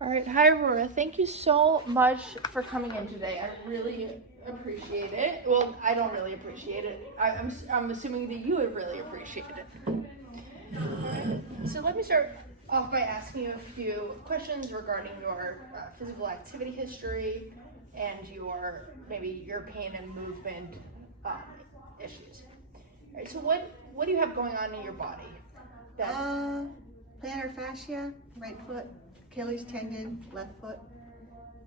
All right, hi Aurora. Thank you so much for coming in today. I really appreciate it. Well, I don't really appreciate it. I'm assuming that you would really appreciate it. All right. So let me start off by asking you a few questions regarding your physical activity history and your pain and movement issues. All right. So what do you have going on in your body? Plantar fascia, right foot, Achilles tendon, left foot.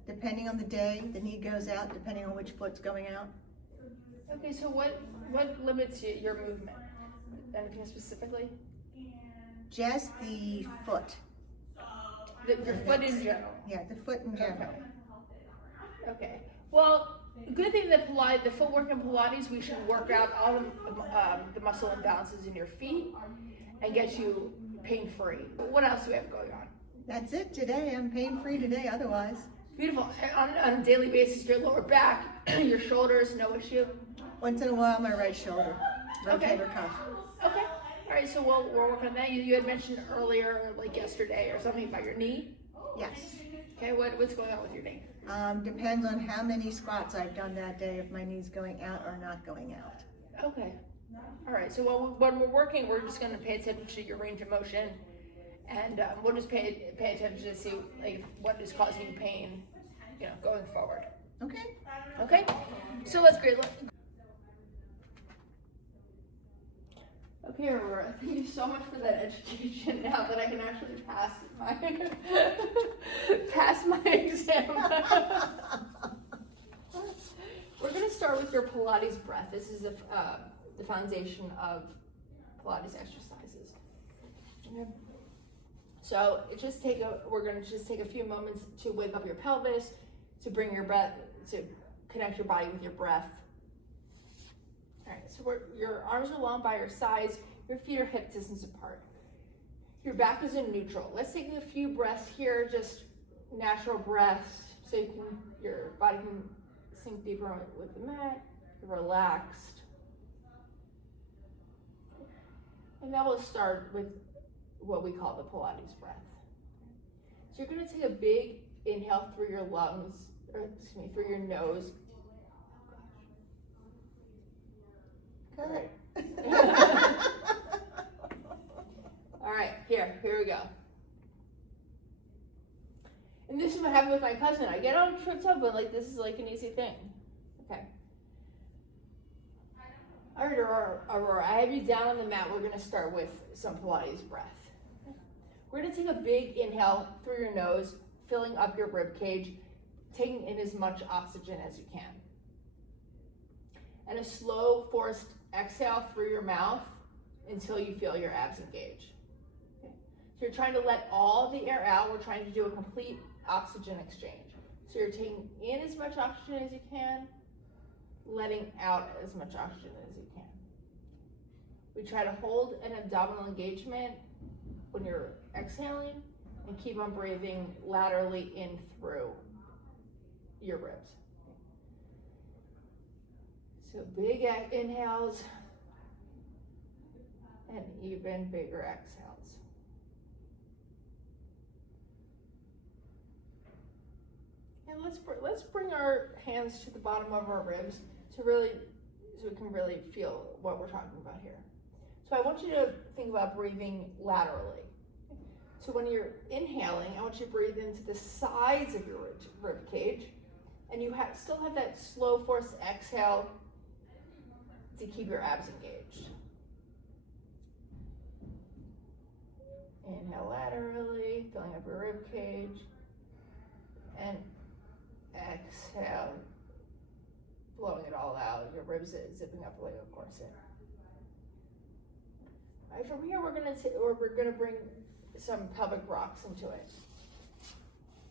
Depending on the day, the knee goes out, depending on which foot's going out. Okay, so what limits your movement? Anything specifically? Just the foot. Your foot in general? Yeah, the foot in general. Okay. Well, good thing that the footwork in Pilates, we should work out all the muscle imbalances in your feet and get you pain-free. What else do we have going on? That's it today. I'm pain-free today otherwise. Beautiful. On a daily basis, your lower back, your shoulders, no issue? Once in a while, my right shoulder, rotator cuff. Okay. All right, so we're working on that. You had mentioned earlier, like yesterday or something about your knee? Yes. Okay, what's going on with your knee? Depends on how many squats I've done that day, if my knee's going out or not going out. Okay. All right, so when we're working, we're just going to pay attention to your range of motion, and we'll just pay attention to see like what is causing you pain, going forward. Okay. Okay, so that's great. Okay, Aurora, thank you so much for that education. Now that I can actually pass my exam. We're going to start with your Pilates breath. This is the foundation of Pilates exercises. Okay. So we're going to just take a few moments to wake up your pelvis, to bring your breath, to connect your body with your breath. All right, so your arms are long by your sides, your feet are hip distance apart. Your back is in neutral. Let's take a few breaths here, just natural breaths, so your body can sink deeper with the mat, you're relaxed. And then we'll start with what we call the Pilates breath. So you're gonna take a big inhale through your through your nose. Good. All right, here we go. And this is what happened with my cousin. I get on tripped up, but this is like an easy thing. Okay. All right, Aurora, I have you down on the mat. We're gonna start with some Pilates breath. We're gonna take a big inhale through your nose, filling up your rib cage, taking in as much oxygen as you can. And a slow, forced exhale through your mouth until you feel your abs engage. Okay. So you're trying to let all the air out. We're trying to do a complete oxygen exchange. So you're taking in as much oxygen as you can, letting out as much oxygen as you can. We try to hold an abdominal engagement when you're exhaling and keep on breathing laterally in through your ribs. So big inhales and even bigger exhales. And let's bring our hands to the bottom of our ribs so we can really feel what we're talking about here. So I want you to think about breathing laterally. So when you're inhaling, I want you to breathe into the sides of your rib cage, and you still have that slow forced exhale to keep your abs engaged. Inhale laterally, filling up your rib cage, and exhale, blowing it all out. Your ribs zipping up like a corset. All right, from here we're gonna bring some pelvic rocks into it.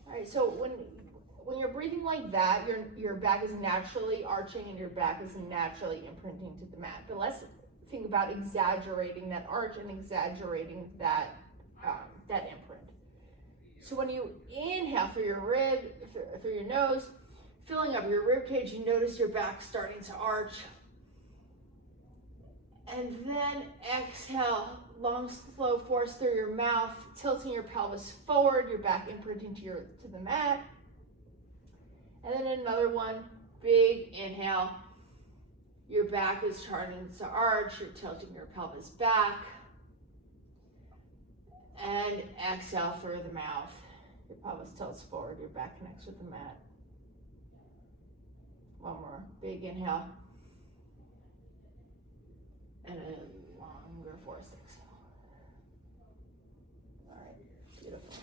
All right, so when you're breathing like that, your back is naturally arching and your back is naturally imprinting to the mat. But let's think about exaggerating that arch and exaggerating that imprint. So when you inhale through your nose, filling up your rib cage, you notice your back starting to arch. And then exhale, long, slow force through your mouth, tilting your pelvis forward, your back imprinting to the mat. And then another one, big inhale. Your back is turning to arch, you're tilting your pelvis back. And exhale through the mouth. Your pelvis tilts forward, your back connects with the mat. One more, big inhale. And a longer forced exhale. All right, beautiful.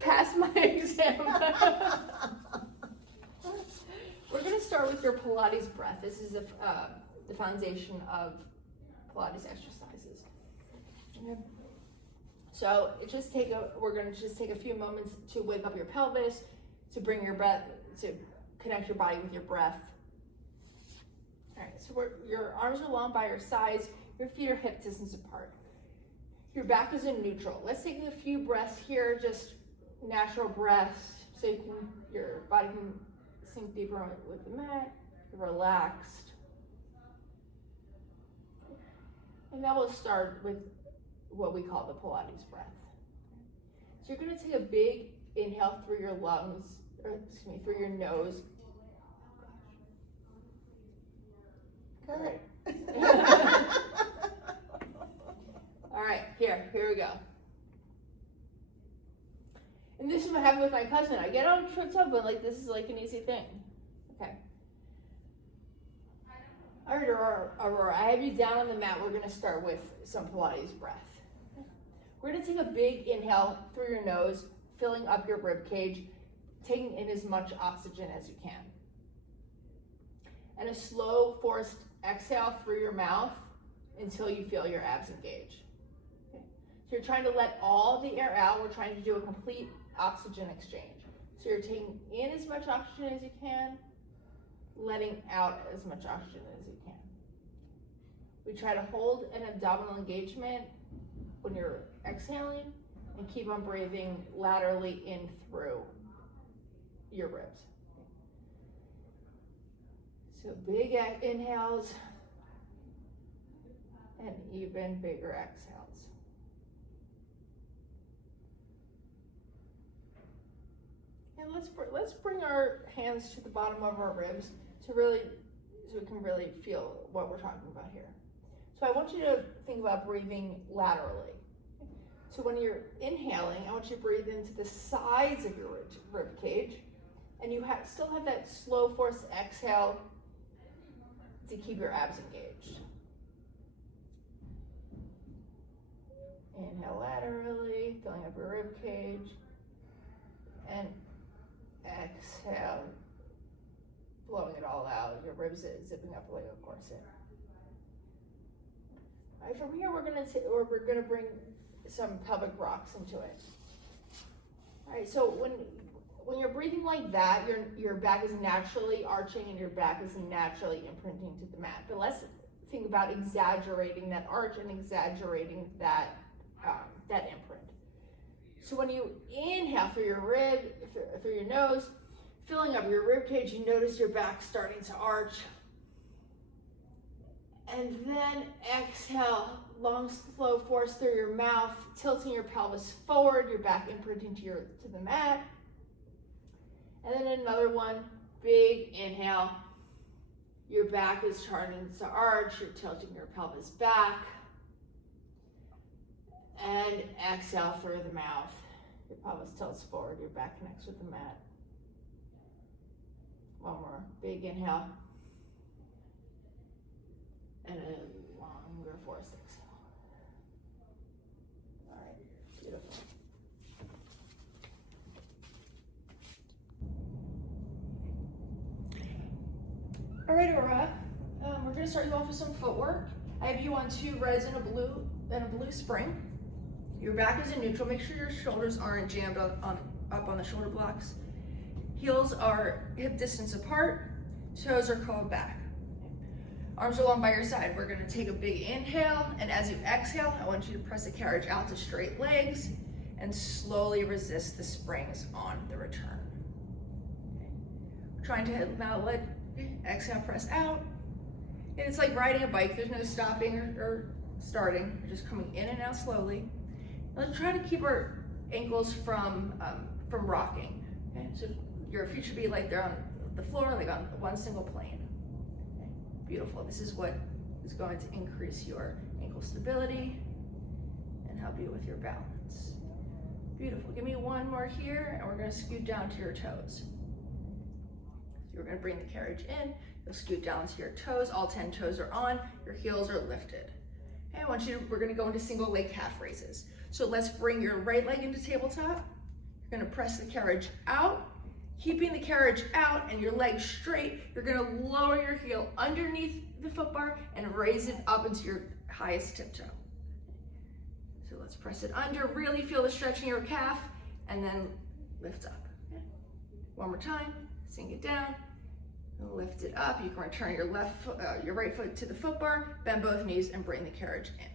Pass my exam. We're going to start with your Pilates breath. This is the foundation of Pilates exercises. Okay. So we're going to just take a few moments to wake up your pelvis, to bring your breath, to connect your body with your breath. All right, so your arms are long by your sides, your feet are hip distance apart. Your back is in neutral. Let's take a few breaths here, just natural breaths, so your body can sink deeper with the mat, you're relaxed. And now we'll start with what we call the Pilates breath. So you're gonna take a big inhale through your lungs, through your nose. All right. All right, here we go. And this is what happened with my cousin. I get on tripped up, but this is an easy thing. Okay. All right, Aurora, I have you down on the mat. We're gonna start with some Pilates breath. We're gonna take a big inhale through your nose, filling up your rib cage, taking in as much oxygen as you can. And a slow, forced exhale through your mouth until you feel your abs engage. Okay. So you're trying to let all the air out. We're trying to do a complete oxygen exchange. So you're taking in as much oxygen as you can, letting out as much oxygen as you can. We try to hold an abdominal engagement when you're exhaling and keep on breathing laterally in through your ribs. So big inhales and even bigger exhales. And let's bring our hands to the bottom of our ribs so we can really feel what we're talking about here. So I want you to think about breathing laterally. So when you're inhaling, I want you to breathe into the sides of your rib cage, and you still have that slow forced exhale to keep your abs engaged. Inhale laterally, filling up your rib cage, and exhale, blowing it all out. Your ribs zipping up like a corset. All right, from here we're gonna bring some pelvic rocks into it. All right, so when you're breathing like that, your back is naturally arching and your back is naturally imprinting to the mat. But let's think about exaggerating that arch and exaggerating that imprint. So when you inhale through your nose, filling up your rib cage, you notice your back starting to arch. And then exhale, long, slow force through your mouth, tilting your pelvis forward, your back imprinting to the mat. And then another one, big inhale. Your back is turning to arch, you're tilting your pelvis back. And exhale through the mouth. Your pelvis tilts forward, your back connects with the mat. One more, big inhale. And a longer forced exhale. All right, beautiful. All right, Aurora, we're gonna start you off with some footwork. I have you on 2 reds and a blue spring. Your back is in neutral. Make sure your shoulders aren't jammed up on the shoulder blocks. Heels are hip distance apart. Toes are curled back. Arms are long by your side. We're gonna take a big inhale, and as you exhale, I want you to press the carriage out to straight legs and slowly resist the springs on the return. Okay. We're trying to now let Okay. Exhale, press out. And it's like riding a bike. There's no stopping or starting. We're just coming in and out slowly. Let's try to keep our ankles from rocking. Okay? So your feet should be like they're on the floor, like on one single plane. Okay? Beautiful. This is what is going to increase your ankle stability and help you with your balance. Beautiful. Give me one more here, and we're going to scoot down to your toes. So you're going to bring the carriage in. You'll scoot down to your toes. All 10 toes are on. Your heels are lifted. Okay, we're going to go into single leg calf raises. So let's bring your right leg into tabletop. You're going to press the carriage out. Keeping the carriage out and your leg straight, you're going to lower your heel underneath the foot bar and raise it up into your highest tiptoe. So let's press it under, really feel the stretch in your calf, and then lift up. Okay. One more time, sink it down, and lift it up. You can return your your right foot to the foot bar, bend both knees, and bring the carriage in.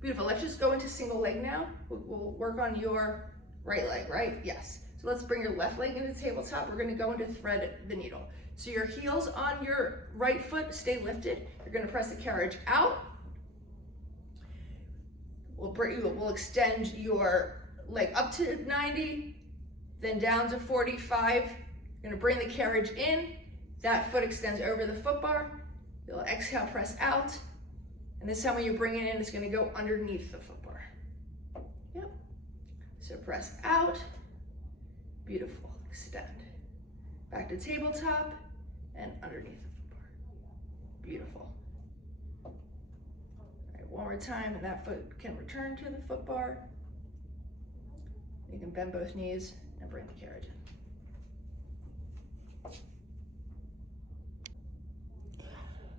Beautiful. Let's just go into single leg now. We'll work on your right leg, right? Yes. So let's bring your left leg into tabletop. We're going to go into thread the needle. So your heels on your right foot stay lifted. You're going to press the carriage out. We'll extend your leg up to 90, then down to 45. You're going to bring the carriage in. That foot extends over the foot bar. You'll exhale, press out. And this time when you bring it in, it's going to go underneath the foot bar. Yep. So press out. Beautiful. Extend. Back to tabletop and underneath the foot bar. Beautiful. All right, one more time, and that foot can return to the foot bar. You can bend both knees and bring the carriage in.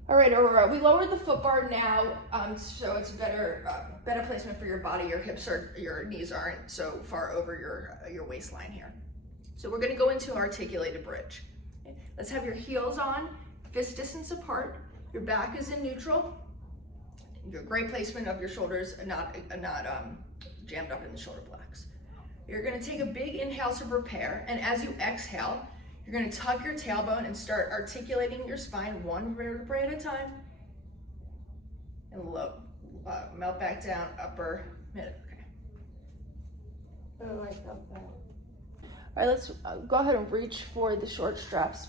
All right, Aurora, we lowered the foot bar now, so it's a better placement for your body. Your knees aren't so far over your waistline here. So we're going to go into articulated bridge. Okay. Let's have your heels on, fist distance apart. Your back is in neutral. Your great placement of your shoulders, not jammed up in the shoulder blocks. You're going to take a big inhale to prepare, and as you exhale, you're going to tuck your tailbone and start articulating your spine one vertebrae at a time, and melt back down, upper, mid. Okay. Oh, I felt that. All right, let's go ahead and reach for the short straps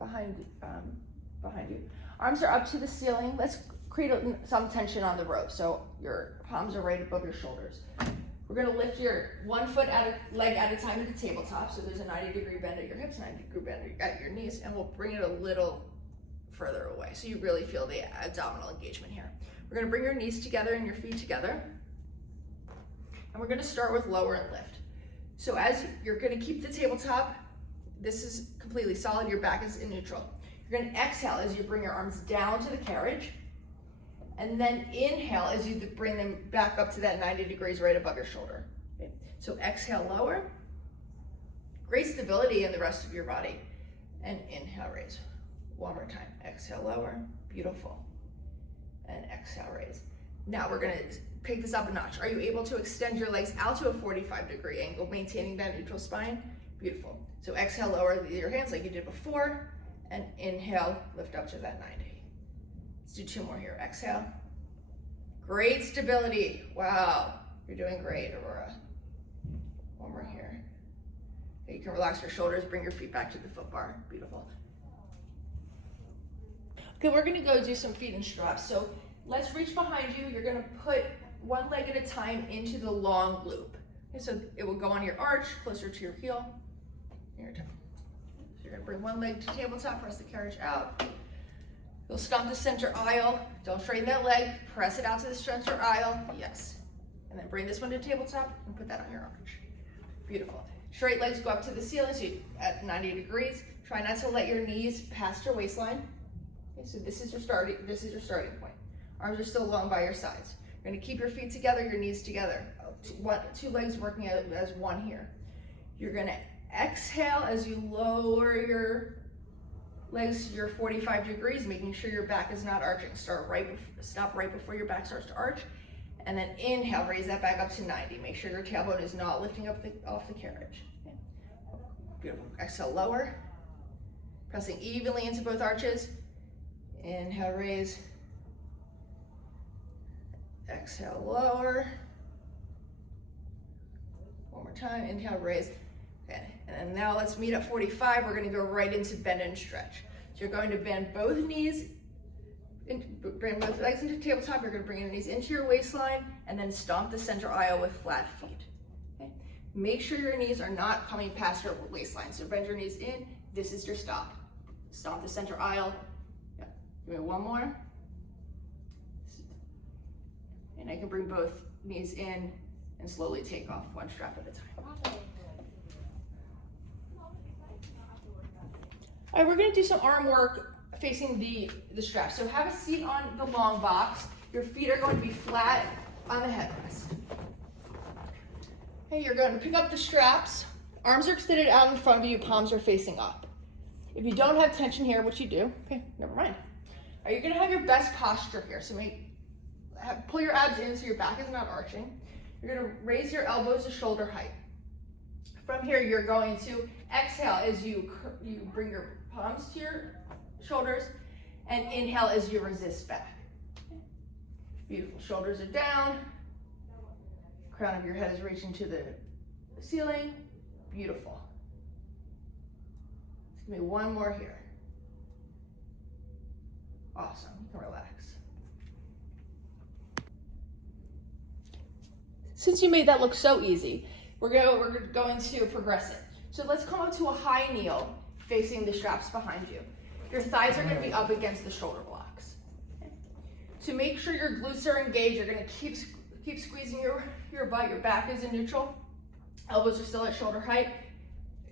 behind you. Arms are up to the ceiling. Let's create some tension on the rope. So your palms are right above your shoulders. We're going to lift your one leg at a time at the tabletop. So there's a 90-degree bend at your hips, 90-degree bend at your knees, and we'll bring it a little further away. So you really feel the abdominal engagement here. We're going to bring your knees together and your feet together. And we're going to start with lower and lift. So as you're going to keep the tabletop, this is completely solid, your back is in neutral. You're going to exhale as you bring your arms down to the carriage, and then inhale as you bring them back up to that 90 degrees right above your shoulder. Okay. So exhale, lower. Great stability in the rest of your body. And inhale, raise. One more time. Exhale, lower. Beautiful. And exhale, raise. Now we're going to pick this up a notch. Are you able to extend your legs out to a 45-degree angle, maintaining that neutral spine? Beautiful. So exhale, lower your hands like you did before, and inhale, lift up to that 90. Let's do 2 more here. Exhale. Great stability. Wow, you're doing great, Aurora. One more here. Okay, you can relax your shoulders, bring your feet back to the foot bar. Beautiful. Okay, we're gonna go do some feet and straps. So let's reach behind you. You're gonna put one leg at a time into the long loop. Okay, so it will go on your arch, closer to your heel, and your toe. So you're gonna bring one leg to tabletop, press the carriage out. You'll stomp the center aisle. Don't straighten that leg, press it out to the center aisle, yes. And then bring this one to tabletop and put that on your arch. Beautiful. Straight legs go up to the ceiling, so you, at 90 degrees. Try not to let your knees past your waistline. Okay, so this is your starting point. Arms are still long by your sides. You're gonna keep your feet together, your knees together. 2 legs working as one here. You're gonna exhale as you lower your legs to your 45 degrees, making sure your back is not arching. Stop right before your back starts to arch. And then inhale, raise that back up to 90. Make sure your tailbone is not lifting up off the carriage. Okay. Beautiful. Exhale, lower. Pressing evenly into both arches. Inhale, raise. Exhale, lower. One more time, inhale, raise. Okay, and now let's meet at 45. We're gonna go right into bend and stretch. So you're going to bend both knees, bring both legs into tabletop. You're gonna bring your knees into your waistline and then stomp the center aisle with flat feet. Okay? Make sure your knees are not coming past your waistline. So bend your knees in, this is your stop. Stomp the center aisle. Yeah. Give me one more. And I can bring both knees in and slowly take off one strap at a time. All right, we're gonna do some arm work facing the strap. So have a seat on the long box. Your feet are going to be flat on the headrest. Okay, you're going to pick up the straps. Arms are extended out in front of you, palms are facing up. If you don't have tension here, which you do, okay, never mind. All right, you're gonna have your best posture here. So pull your abs in so your back is not arching. You're gonna raise your elbows to shoulder height. From here, you're going to exhale as you bring your palms to your shoulders, and inhale as you resist back. Beautiful, shoulders are down. Crown of your head is reaching to the ceiling. Beautiful. Give me one more here. Awesome, you can relax. Since you made that look so easy, we're going to progress it. So let's come up to a high kneel facing the straps behind you. Your thighs are gonna be up against the shoulder blocks. Okay. To make sure your glutes are engaged, you're gonna keep squeezing your butt, your back is in neutral. Elbows are still at shoulder height,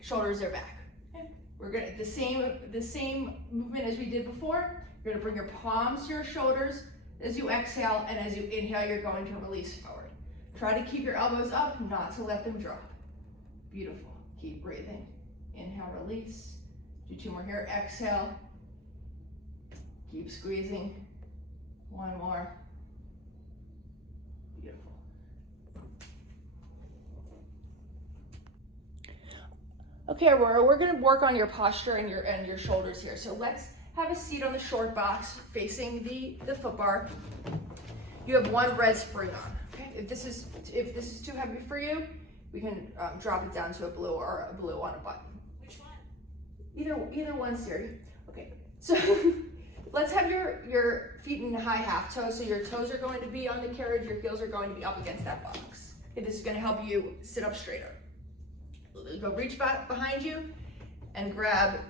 shoulders are back. Okay. We're gonna, the same movement as we did before. You're gonna bring your palms to your shoulders as you exhale, and as you inhale, you're going to release forward. Try to keep your elbows up, not to let them drop. Beautiful. Keep breathing. Inhale, release. Do two more here. Exhale. Keep squeezing. One more. Beautiful. Okay, Aurora, we're going to work on your posture and your shoulders here. So let's have a seat on the short box facing the foot bar. You have one red spring on. Okay, if this is too heavy for you, we can drop it down to a blue or a blue on a button. Which one? Either one, Siri. Okay, so let's have your feet in high half toes. So your toes are going to be on the carriage, your heels are going to be up against that box. Okay, this is going to help you sit up straighter. Go reach back behind you and grab.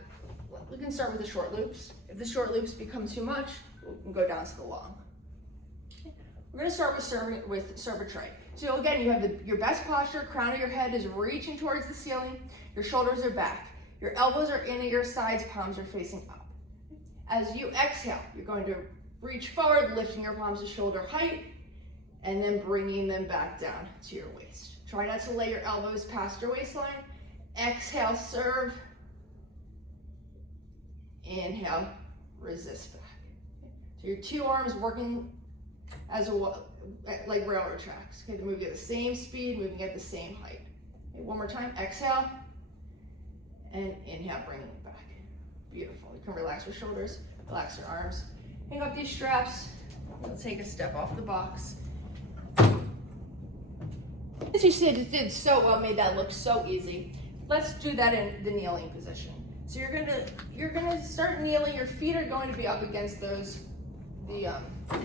We can start with the short loops. If the short loops become too much, we can go down to the long. We're going to start with serve a tray. So again, you have your best posture, crown of your head is reaching towards the ceiling, your shoulders are back, your elbows are in at your sides, palms are facing up. As you exhale, you're going to reach forward, lifting your palms to shoulder height, and then bringing them back down to your waist. Try not to lay your elbows past your waistline. Exhale, serve. Inhale, resist back. So your two arms working as like railroad tracks. Okay, they're moving at the same speed, moving at the same height. Okay, one more time, exhale, and inhale, bringing it back. Beautiful. You can relax your shoulders, relax your arms. Hang up these straps. Let's take a step off the box. As you see, I just did so well, made that look so easy. Let's do that in the kneeling position. So you're gonna start kneeling. Your feet are going to be up against the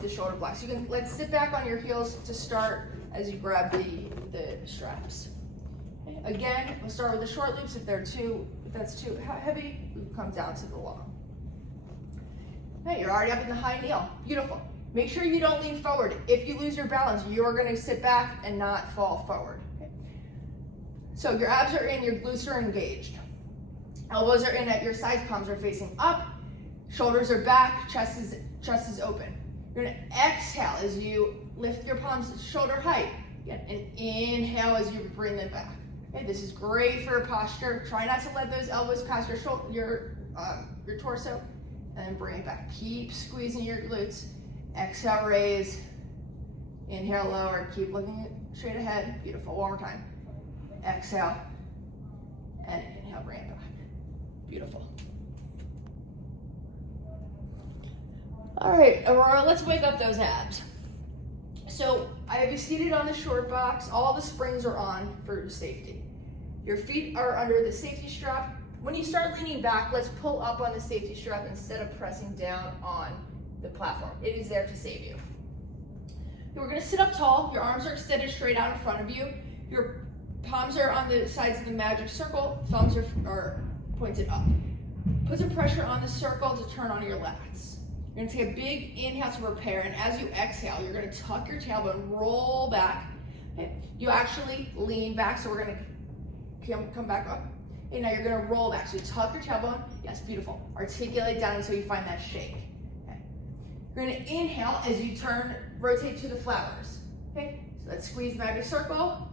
shoulder blocks. Let's sit back on your heels to start as you grab the straps. Okay. Again, we'll start with the short loops. If that's too heavy, we'll come down to the long. Okay, you're already up in the high kneel. Beautiful. Make sure you don't lean forward. If you lose your balance, you're going to sit back and not fall forward. Okay. So your abs are in, your glutes are engaged. Elbows are in at your sides, palms are facing up, shoulders are back, chest is open. You're gonna exhale as you lift your palms to shoulder height. Again, and inhale as you bring them back. Okay, this is great for posture. Try not to let those elbows pass your torso, and then bring it back. Keep squeezing your glutes. Exhale, raise. Inhale, lower. Keep looking straight ahead. Beautiful. One more time. Exhale, and inhale, bring it back. Beautiful. All right, Aurora, let's wake up those abs. So I have you seated on the short box. All the springs are on for safety. Your feet are under the safety strap. When you start leaning back, let's pull up on the safety strap instead of pressing down on the platform. It is there to save you. We're gonna sit up tall. Your arms are extended straight out in front of you. Your palms are on the sides of the magic circle. Thumbs are pointed up. Put some pressure on the circle to turn on your lats. You're gonna take a big inhale to prepare, and as you exhale, you're gonna tuck your tailbone, roll back. You actually lean back, so we're gonna come back up. And now you're gonna roll back. So you tuck your tailbone. Yes, beautiful. Articulate down until you find that shake. Okay. You're gonna inhale as you rotate to the flowers. Okay, so let's squeeze the magic circle.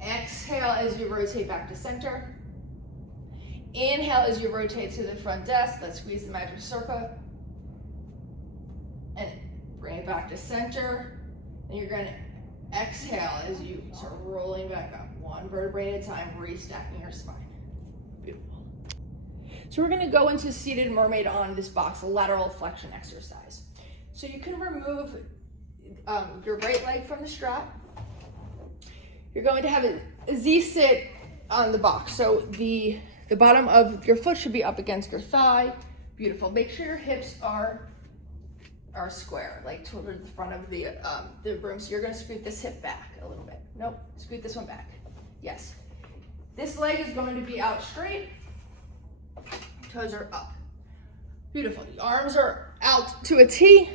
Exhale as you rotate back to center. Inhale as you rotate to the front desk. Let's squeeze the magic circle. And bring it back to center. And you're gonna exhale as you start rolling back up. One vertebrae at a time, restacking your spine. Beautiful. So we're gonna go into seated mermaid on this box, a lateral flexion exercise. So you can remove your right leg from the strap. You're going to have a Z-sit on the box. So the bottom of your foot should be up against your thigh. Beautiful. Make sure your hips are square, like toward the front of the room. So you're gonna scoot this hip back a little bit. Nope, scoot this one back. Yes. This leg is going to be out straight. Toes are up. Beautiful. The arms are out to a T.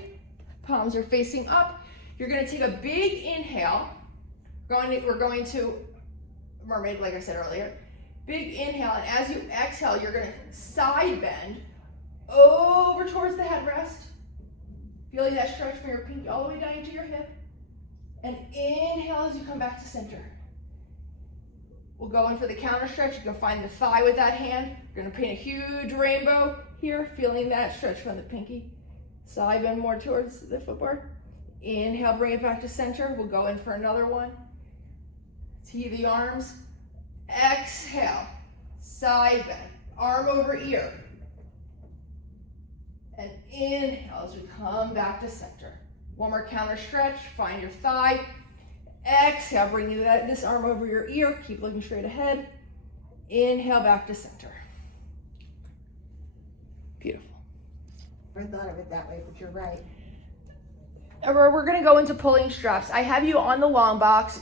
Palms are facing up. You're gonna take a big inhale. We're going to mermaid, like I said earlier. Big inhale, and as you exhale, you're gonna side bend over towards the headrest. Feeling that stretch from your pinky all the way down into your hip. And inhale as you come back to center. We'll go in for the counter stretch. You can find the thigh with that hand. You're gonna paint a huge rainbow here, feeling that stretch from the pinky. Side bend more towards the footboard. Inhale, bring it back to center. We'll go in for another one. Tee the arms. Exhale, side bend, arm over ear. And inhale as we come back to center. One more counter stretch, find your thigh. Exhale, bring this arm over your ear. Keep looking straight ahead. Inhale, back to center. Beautiful. I thought of it that way, but you're right. We're gonna go into pulling straps. I have you on the long box.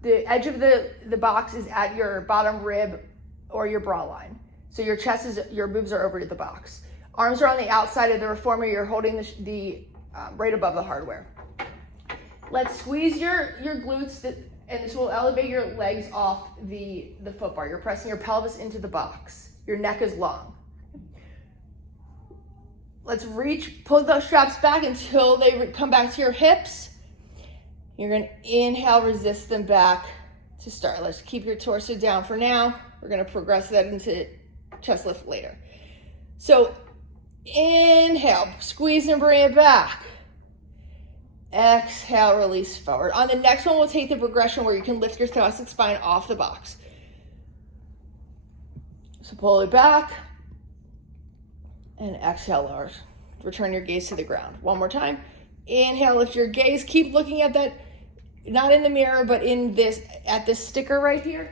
The edge of the box is at your bottom rib or your bra line. So your boobs are over to the box. Arms are on the outside of the reformer. You're holding the right above the hardware. Let's squeeze your glutes, and this will elevate your legs off the foot bar. You're pressing your pelvis into the box. Your neck is long. Let's pull those straps back until they come back to your hips. You're gonna inhale, resist them back to start. Let's keep your torso down for now. We're gonna progress that into chest lift later. So inhale, squeeze and bring it back. Exhale, release forward. On the next one, we'll take the progression where you can lift your thoracic spine off the box. So pull it back and exhale, lower. Return your gaze to the ground. One more time. Inhale, lift your gaze. Keep looking at that, not in the mirror, but at this sticker right here.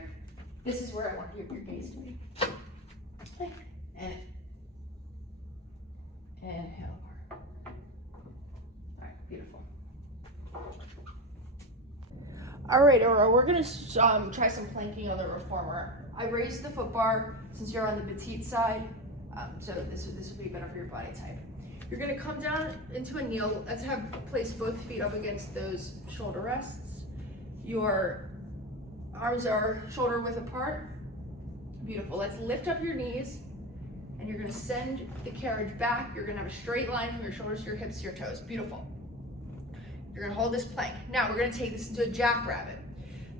This is where I want your gaze to be. And inhale. All right, beautiful. All right, Aurora, we're gonna try some planking on the reformer. I raised the foot bar since you're on the petite side, so this would be better for your body type. You're gonna come down into a kneel. Let's place both feet up against those shoulder rests. Your arms are shoulder width apart. Beautiful. Let's lift up your knees, and you're gonna send the carriage back. You're gonna have a straight line from your shoulders to your hips to your toes. Beautiful. You're gonna hold this plank. Now we're gonna take this into a jackrabbit.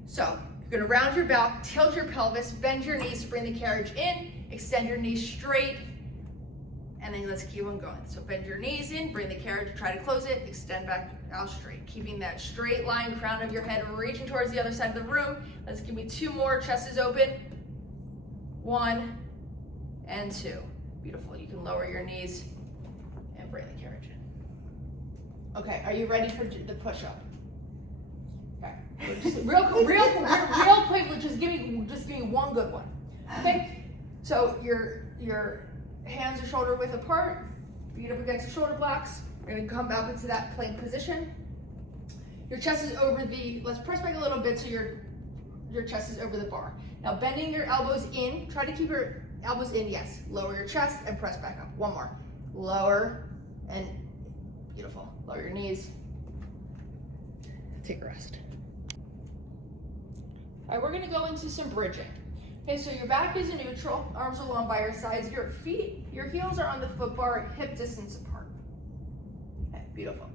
So you're gonna round your back, tilt your pelvis, bend your knees to bring the carriage in, extend your knees straight, and then let's keep on going. So bend your knees in, bring the carriage, try to close it, extend back out straight. Keeping that straight line, crown of your head, reaching towards the other side of the room. Let's give me two more, chest is open. 1 and 2. Beautiful, you can lower your knees and bring bring the carriage in. Okay, are you ready for the push-up? Okay, just real quick, just give me one good one. Okay, so your hands are shoulder width apart, feet up against the shoulder blocks. We're gonna come back into that plank position. Your chest is over let's press back a little bit so your chest is over the bar. Now bending your elbows in, try to keep your elbows in, yes. Lower your chest and press back up. One more. Lower and beautiful. Lower your knees. Take a rest. All right, we're gonna go into some bridging. Okay, so your back is in neutral, arms are long by your sides, your heels are on the foot bar, hip distance apart. Okay, beautiful.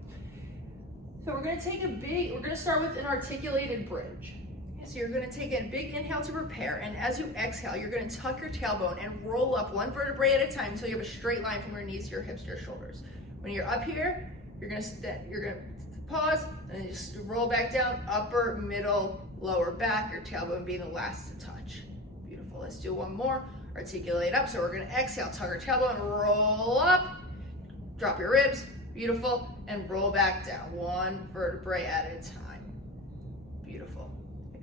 So we're gonna start with an articulated bridge. Okay, so you're gonna take a big inhale to prepare, and as you exhale, you're gonna tuck your tailbone and roll up one vertebrae at a time until you have a straight line from your knees to your hips to your shoulders. When you're up here, you're gonna pause, and then just roll back down, upper, middle, lower back, your tailbone being the last to touch. Beautiful, let's do one more. Articulate up, so we're gonna exhale, tuck our tailbone, roll up, drop your ribs, beautiful, and roll back down, one vertebrae at a time. Beautiful.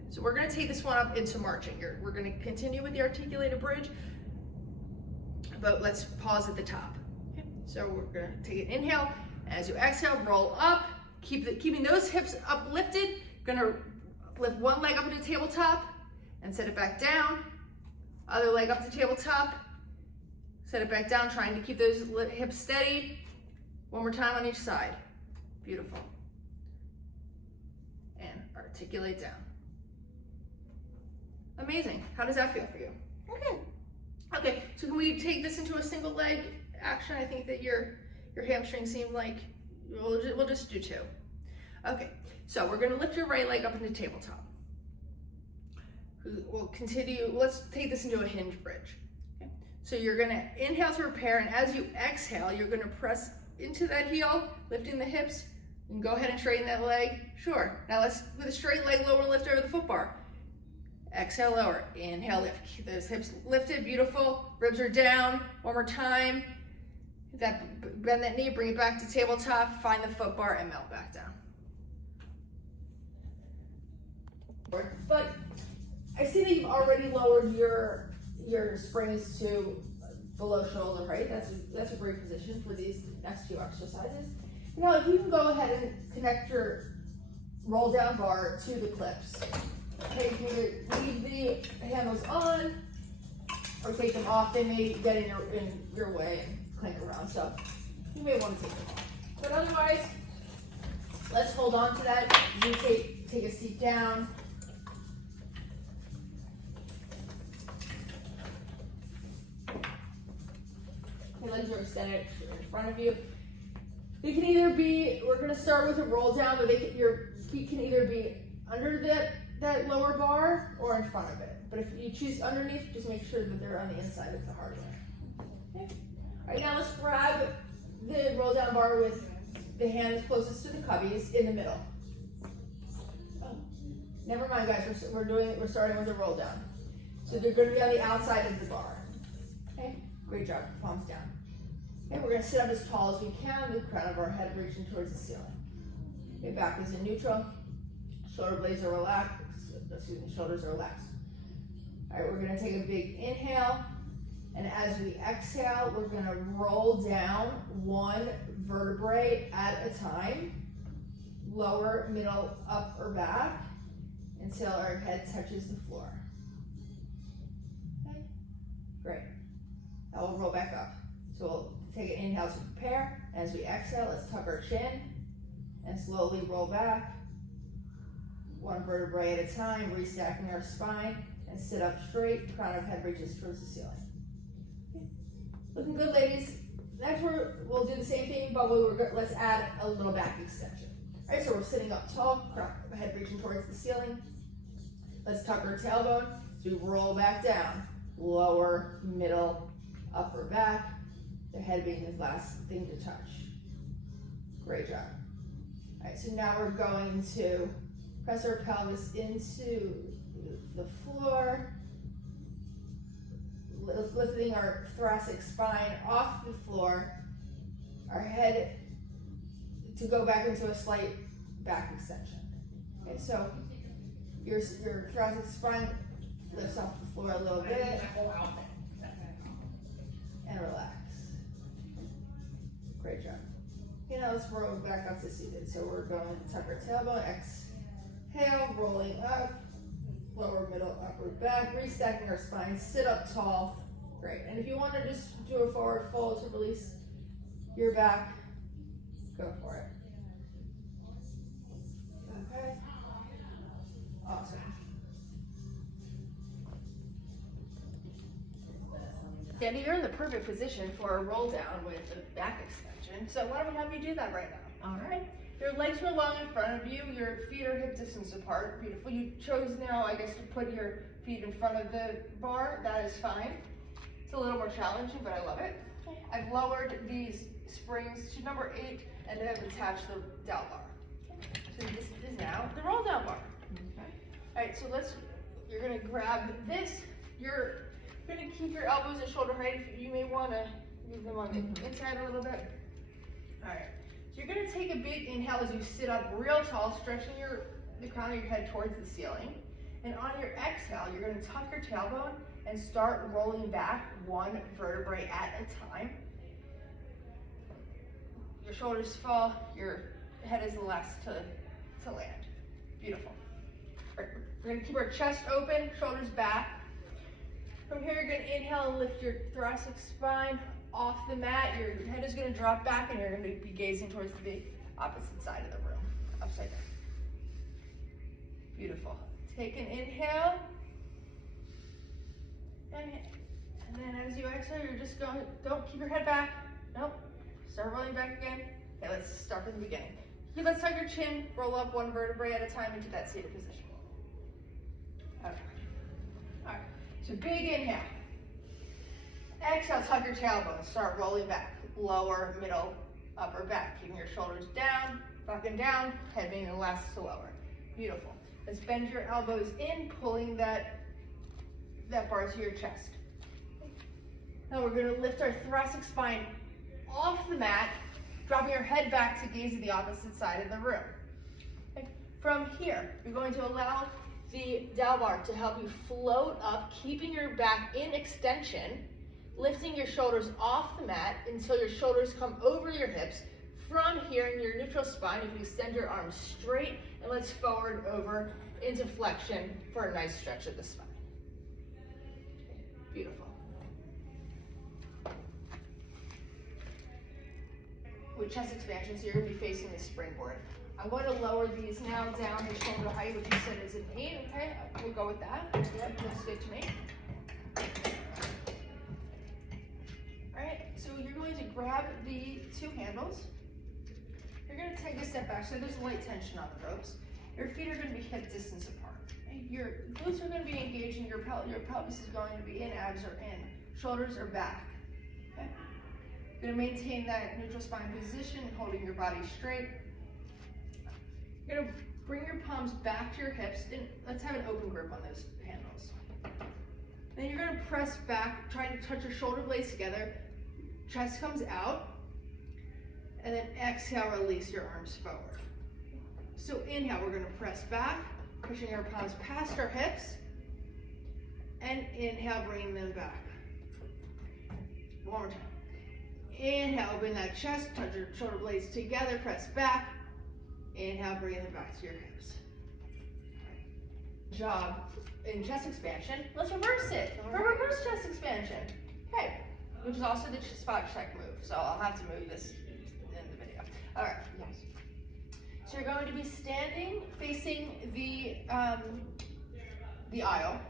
So we're gonna take this one up into marching. We're gonna continue with the articulated bridge, but let's pause at the top. Okay. So we're gonna take an inhale, as you exhale, roll up, keeping those hips uplifted. Gonna lift one leg up to the tabletop and set it back down. Other leg up to tabletop, set it back down, trying to keep those hips steady. One more time on each side. Beautiful. And articulate down. Amazing. How does that feel for you? Okay. Okay, so can we take this into a single leg action? I think that your hamstrings seem like, we'll just do two. Okay, so we're gonna lift your right leg up into tabletop. We'll continue, let's take this into a hinge bridge. Okay. So you're gonna inhale to prepare, and as you exhale, you're gonna press into that heel, lifting the hips. You can go ahead and straighten that leg. Sure. Now let's, with a straight leg, lower lift over the foot bar. Exhale, lower. Inhale, lift. Keep those hips lifted. Beautiful. Ribs are down. One more time. Bend that knee, bring it back to tabletop, find the foot bar, and melt back down. But I see that you've already lowered your springs to below shoulder, right? That's a great position for these next few exercises. Now, if you can go ahead and connect your roll down bar to the clips. Okay, you can either leave the handles on or take them off. They may get in your way and clank around, so you may want to take them off. But otherwise, let's hold on to that. You take a seat down. Your legs are extended in front of you. They can either be, we're going to start with a roll down, but your feet can either be under that lower bar or in front of it. But if you choose underneath, just make sure that they're on the inside of the hardware. Okay. All right, now let's grab the roll down bar with the hands closest to the cubbies in the middle. Oh, never mind, guys. We're starting with a roll down. So they're going to be on the outside of the bar. Okay, great job. Palms down. Okay, we're going to sit up as tall as we can, the crown of our head reaching towards the ceiling. Okay, back is in neutral. Shoulder blades are relaxed. Shoulders are relaxed. All right, we're going to take a big inhale, and as we exhale, we're going to roll down one vertebrae at a time, lower, middle, up, or back, until our head touches the floor. Okay, great. Now we'll roll back up. So we'll take an inhale to prepare. As we exhale, let's tuck our chin and slowly roll back. One vertebrae at a time, restacking our spine, and sit up straight. Crown of head reaches towards the ceiling. Okay. Looking good, ladies. Next, we'll do the same thing, but let's add a little back extension. All right, so we're sitting up tall, crown of head reaching towards the ceiling. Let's tuck our tailbone as we roll back down. Lower, middle, upper back. The head being the last thing to touch. Great job. All right, so now we're going to press our pelvis into the floor, lifting our thoracic spine off the floor, our head to go back into a slight back extension. Okay, so your thoracic spine lifts off the floor a little bit and relax. Great job. Okay, now let's roll back up to seated. So we're going to tuck our tailbone, exhale, rolling up, lower, middle, upper back, restacking our spine, sit up tall. Great. And if you want to just do a forward fold to release your back, go for it. Okay. Awesome. Danny, you're in the perfect position for a roll down with a back extension. So why don't we have you do that right now? All right. Your legs are long in front of you. Your feet are hip distance apart. Beautiful. You chose now, I guess, to put your feet in front of the bar. That is fine. It's a little more challenging, but I love it. I've lowered these springs to number 8 and have attached the dowel bar. So this is now the roll down bar. Okay. All right, so you're gonna grab this. You're gonna keep your elbows and shoulder height. You may wanna move them on the inside a little bit. All right, so you're gonna take a big inhale as you sit up real tall, stretching the crown of your head towards the ceiling. And on your exhale, you're gonna tuck your tailbone and start rolling back one vertebrae at a time. Your shoulders fall, your head is the last to land. Beautiful. All right, we're gonna keep our chest open, shoulders back. From here, you're gonna inhale and lift your thoracic spine off the mat. Your head is gonna drop back and you're gonna be gazing towards the opposite side of the room, upside down. Beautiful. Take an inhale. And then as you exhale, you're just going, don't keep your head back. Nope. Start rolling back again. Okay, let's start from the beginning. Okay, let's tuck your chin, roll up one vertebrae at a time into that seated position. Okay. All right, so big inhale. Exhale, tuck your tailbone, start rolling back. Lower, middle, upper back. Keeping your shoulders down, rocking down, head being the last to lower. Beautiful. Let's bend your elbows in, pulling that bar to your chest. Now we're gonna lift our thoracic spine off the mat, dropping your head back to gaze at the opposite side of the room. Okay. From here, you're going to allow the dowel bar to help you float up, keeping your back in extension, lifting your shoulders off the mat until your shoulders come over your hips. From here, in your neutral spine, you can extend your arms straight, and let's forward over into flexion for a nice stretch of the spine. Beautiful. With chest expansion, so you're going to be facing the springboard. I'm going to lower these now down to shoulder height, which you said is an 8, okay? We'll go with that. Yep, looks good to me. All right, so you're going to grab the 2 handles. You're going to take a step back, so there's light tension on the ropes. Your feet are going to be hip distance apart. Okay? Your glutes are going to be engaged, and your pelvis is going to be in, abs are in, shoulders are back. Okay? You're going to maintain that neutral spine position, holding your body straight. You're going to bring your palms back to your hips, and let's have an open grip on those handles. Then you're going to press back, trying to touch your shoulder blades together. Chest comes out, and then exhale, release your arms forward. So inhale, we're going to press back, pushing our palms past our hips, and inhale, bringing them back. One more time. Inhale, open that chest, touch your shoulder blades together, press back. Inhale, bring them back to your hips. Job in chest expansion. Let's reverse it. For reverse chest expansion. Okay, which is also the spot check move. So I'll have to move this in the video. All right. Yes. So you're going to be standing facing the aisle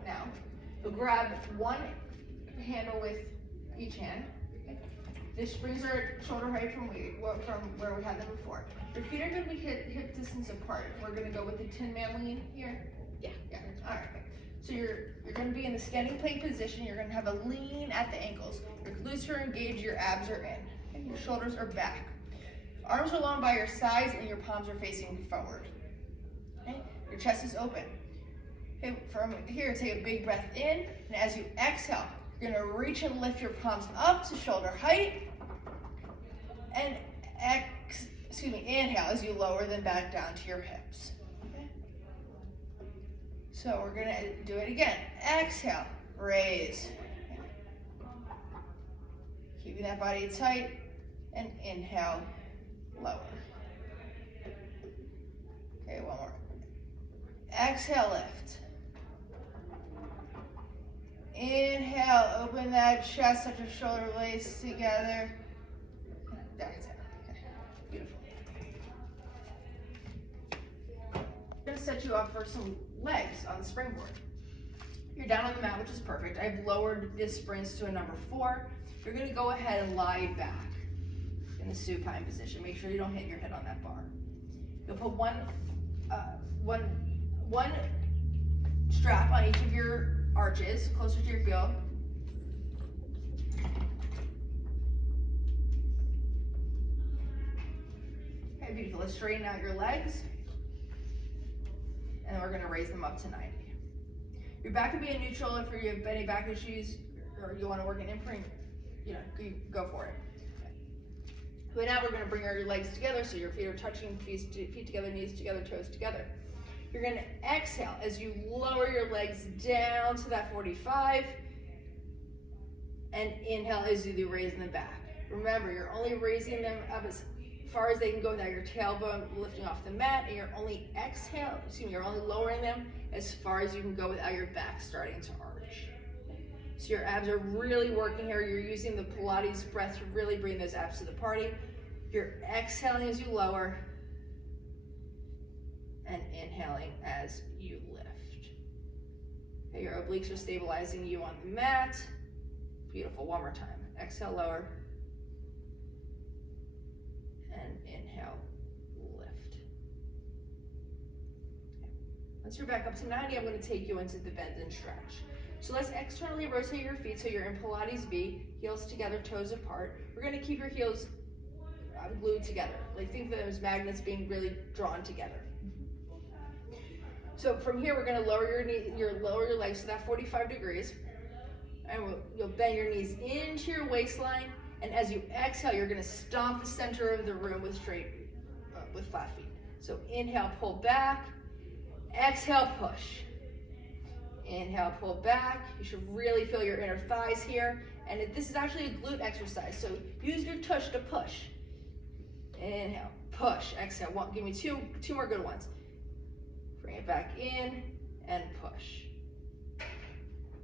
now. You'll grab one handle with each hand. This brings our shoulder height from where we had them before. Your feet are going to be hip distance apart. We're going to go with the Tin Man lean here. Yeah. All right. So you're going to be in the standing plank position. You're going to have a lean at the ankles. Your glutes are engaged. Your abs are in. Okay? Your shoulders are back. Arms are long by your sides, and your palms are facing forward. Okay? Your chest is open. Okay? From here, take a big breath in, and as you exhale, you're going to reach and lift your palms up to shoulder height. And inhale as you lower them back down to your hips. Okay? So we're gonna do it again. Exhale, raise. Keeping that body tight, and inhale, lower. Okay, one more. Exhale, lift. Inhale, open that chest, touch your shoulder blades together. Back down. Okay, beautiful. I'm gonna set you up for some legs on the springboard. You're down on the mat, which is perfect. I've lowered the springs to a number 4. You're gonna go ahead and lie back in the supine position. Make sure you don't hit your head on that bar. You'll put one strap on each of your arches, closer to your heel. Okay, beautiful. Let's straighten out your legs. And then we're gonna raise them up to 90. Your back can be in neutral if you have any back issues or you wanna work an imprint, you go for it. But now we're gonna bring our legs together so your feet are touching, feet together, knees together, toes together. You're gonna exhale as you lower your legs down to that 45, and inhale as you raise them back. Remember, you're only raising them up as far as they can go without your tailbone lifting off the mat, and you're only you're only lowering them as far as you can go without your back starting to arch. So your abs are really working here. You're using the Pilates breath to really bring those abs to the party. You're exhaling as you lower, and inhaling as you lift. Okay, your obliques are stabilizing you on the mat. Beautiful, one more time. Exhale, lower, and inhale, lift. Okay. Once you're back up to 90, I'm gonna take you into the bend and stretch. So let's externally rotate your feet so you're in Pilates V, heels together, toes apart. We're gonna keep your heels glued together. Like think of them as magnets being really drawn together. So from here, we're gonna lower your legs to that 45 degrees, and you'll bend your knees into your waistline. And as you exhale, you're gonna stomp the center of the room with flat feet. So inhale, pull back. Exhale, push. Inhale, pull back. You should really feel your inner thighs here. And this is actually a glute exercise, so use your tush to push. Inhale, push, exhale. Give me two more good ones. Bring it back in and push.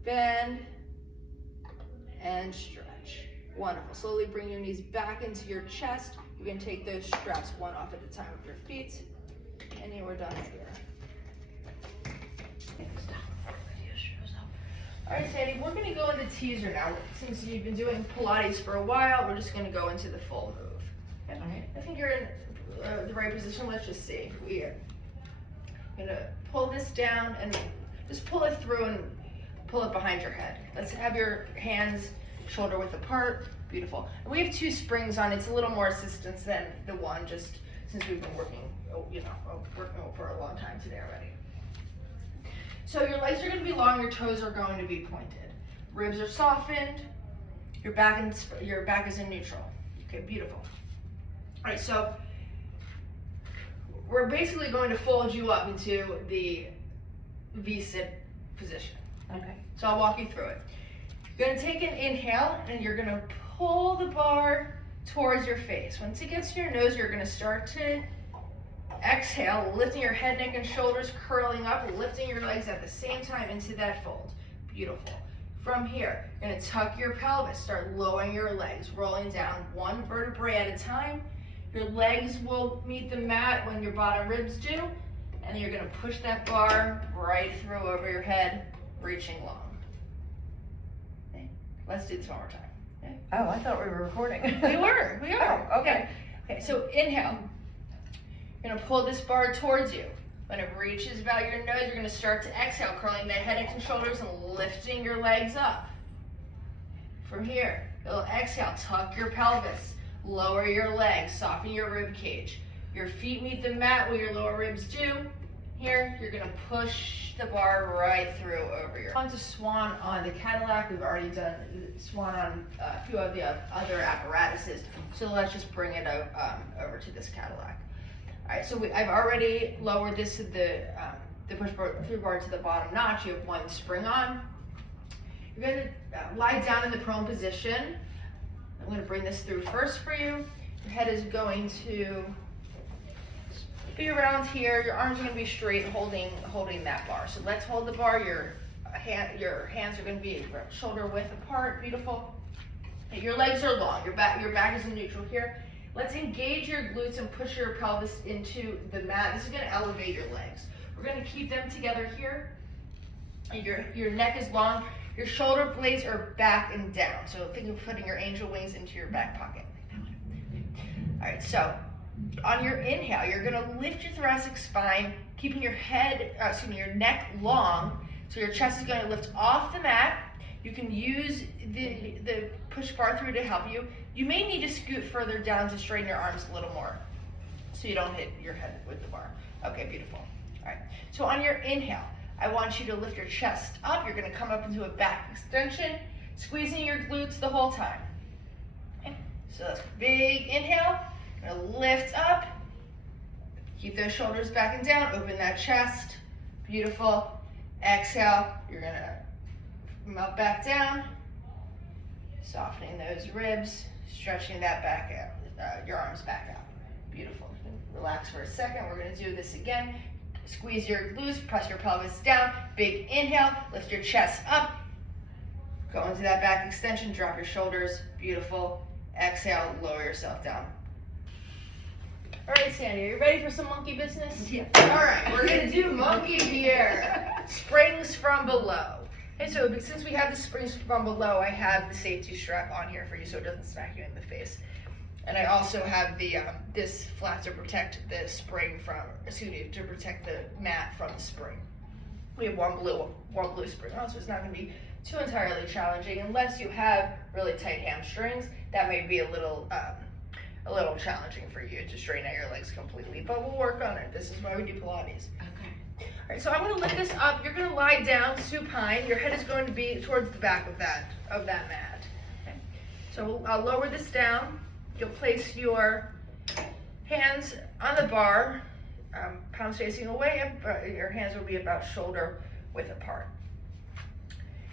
Bend and stretch. Wonderful. Slowly bring your knees back into your chest. You can take those straps one off at a time with your feet. And you are done here. All right, Sandy, we're gonna go into teaser now. Since you've been doing Pilates for a while, we're just gonna go into the full move. Okay. All right. I think you're in the right position. Let's just see. We're gonna pull this down and just pull it through and pull it behind your head. Let's have your hands shoulder width apart. Beautiful. And we have 2 springs on. It's a little more assistance than the one, just since we've been working for a long time today already. So your legs are going to be long, your toes are going to be pointed. Ribs are softened, your back is in neutral. Okay, beautiful. All right, so we're basically going to fold you up into the V-sit position. Okay, so I'll walk you through it. You're going to take an inhale and you're going to pull the bar towards your face. Once it gets to your nose, you're going to start to exhale, lifting your head, neck, and shoulders, curling up, lifting your legs at the same time into that fold. Beautiful. From here, you're going to tuck your pelvis, start lowering your legs, rolling down one vertebrae at a time. Your legs will meet the mat when your bottom ribs do, and then you're going to push that bar right through over your head, reaching long. Okay. Let's do this one more time. Okay. Oh, I thought we were recording. We are. Oh, okay. Okay, so inhale. You're gonna pull this bar towards you. When it reaches about your nose, you're gonna start to exhale, curling the head, neck, and shoulders and lifting your legs up. From here, you'll exhale, tuck your pelvis, lower your legs, soften your rib cage. Your feet meet the mat where your lower ribs do, Here, you're gonna push the bar right through over your. On to swan on the Cadillac. We've already done swan on a few of the other apparatuses. So let's just bring it over to this Cadillac. All right, so I've already lowered this to the push bar, through bar to the bottom notch. You have one spring on. You're gonna lie down in the prone position. I'm gonna bring this through first for you. Your head is going to be around here. Your arms are going to be straight, holding that bar. So let's hold the bar. Your hands are going to be shoulder width apart. Beautiful. And your legs are long. Your back is in neutral here. Let's engage your glutes and push your pelvis into the mat. This is going to elevate your legs. We're going to keep them together here. And your neck is long. Your shoulder blades are back and down. So think of putting your angel wings into your back pocket. All right, so on your inhale, you're gonna lift your thoracic spine, keeping your your neck long, so your chest is gonna lift off the mat. You can use the push bar through to help you. You may need to scoot further down to straighten your arms a little more, so you don't hit your head with the bar. Okay, beautiful. All right, so on your inhale, I want you to lift your chest up. You're gonna come up into a back extension, squeezing your glutes the whole time. Okay. So that's big inhale. Gonna lift up, keep those shoulders back and down, open that chest, beautiful. Exhale, you're gonna melt back down, softening those ribs, stretching that back out, your arms back out, beautiful. Relax for a second, we're gonna do this again. Squeeze your glutes, press your pelvis down, big inhale, lift your chest up, go into that back extension, drop your shoulders, beautiful. Exhale, lower yourself down. All right, Sandy, are you ready for some monkey business? Yeah. All right, we're gonna do monkey here. Springs from below. And so since we have the springs from below, I have the safety strap on here for you so it doesn't smack you in the face. And I also have the this flap to protect the spring to protect the mat from the spring. We have one blue spring on, so it's not gonna be too entirely challenging unless you have really tight hamstrings. That may be a little challenging for you to straighten out your legs completely, but we'll work on it. This is why we do Pilates. Okay. All right, so I'm going to lift this up. You're going to lie down supine. Your head is going to be towards the back of that mat. Okay. So I'll lower this down. You'll place your hands on the bar, palms facing away, but your hands will be about shoulder width apart.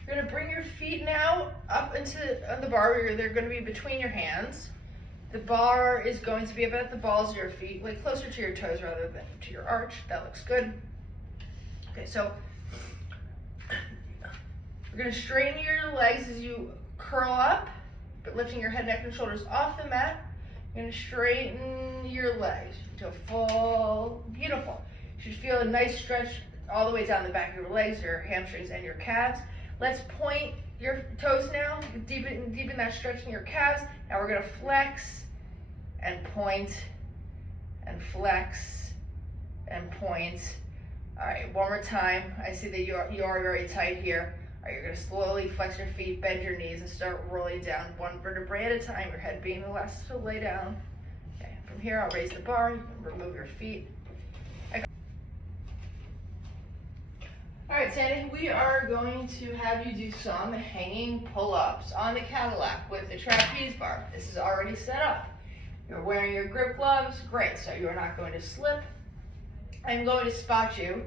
You're going to bring your feet now up into the bar. They're going to be between your hands. The bar is going to be about the balls of your feet, like closer to your toes rather than to your arch. That looks good. Okay, so we're gonna straighten your legs as you curl up, but lifting your head, neck, and shoulders off the mat. You're gonna straighten your legs to a full, beautiful. You should feel a nice stretch all the way down the back of your legs, your hamstrings, and your calves. Let's point your toes now, deepen that stretch in your calves. Now we're gonna flex and point and flex and point. All right, one more time. I see that you are very tight here. All right, you're gonna slowly flex your feet, bend your knees, and start rolling down one vertebrae at a time, your head being the last to lay down. Okay, from here, I'll raise the bar, you can remove your feet. All right, Sandy, we are going to have you do some hanging pull-ups on the Cadillac with the trapeze bar. This is already set up. You're wearing your grip gloves, great, so you're not going to slip. I'm going to spot you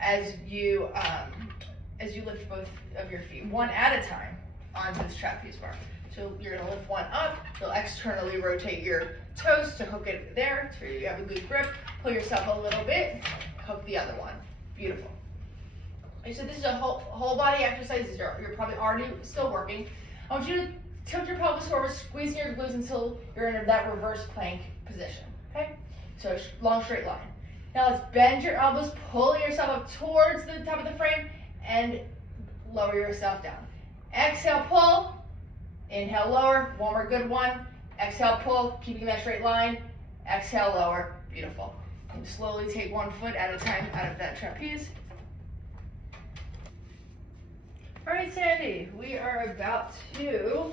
as you lift both of your feet, one at a time, onto this trapeze bar. So you're gonna lift one up, you'll externally rotate your toes to hook it there, so you have a good grip, pull yourself a little bit, hook the other one, beautiful. Okay, so this is a whole body exercise. You're probably already still working. I want you to tilt your pelvis forward, squeezing your glutes until you're in that reverse plank position, okay? So long straight line. Now let's bend your elbows, pull yourself up towards the top of the frame, and lower yourself down. Exhale, pull. Inhale, lower. One more good one. Exhale, pull, keeping that straight line. Exhale, lower. Beautiful. And slowly take one foot at a time out of that trapeze. All right, Sandy, we are about to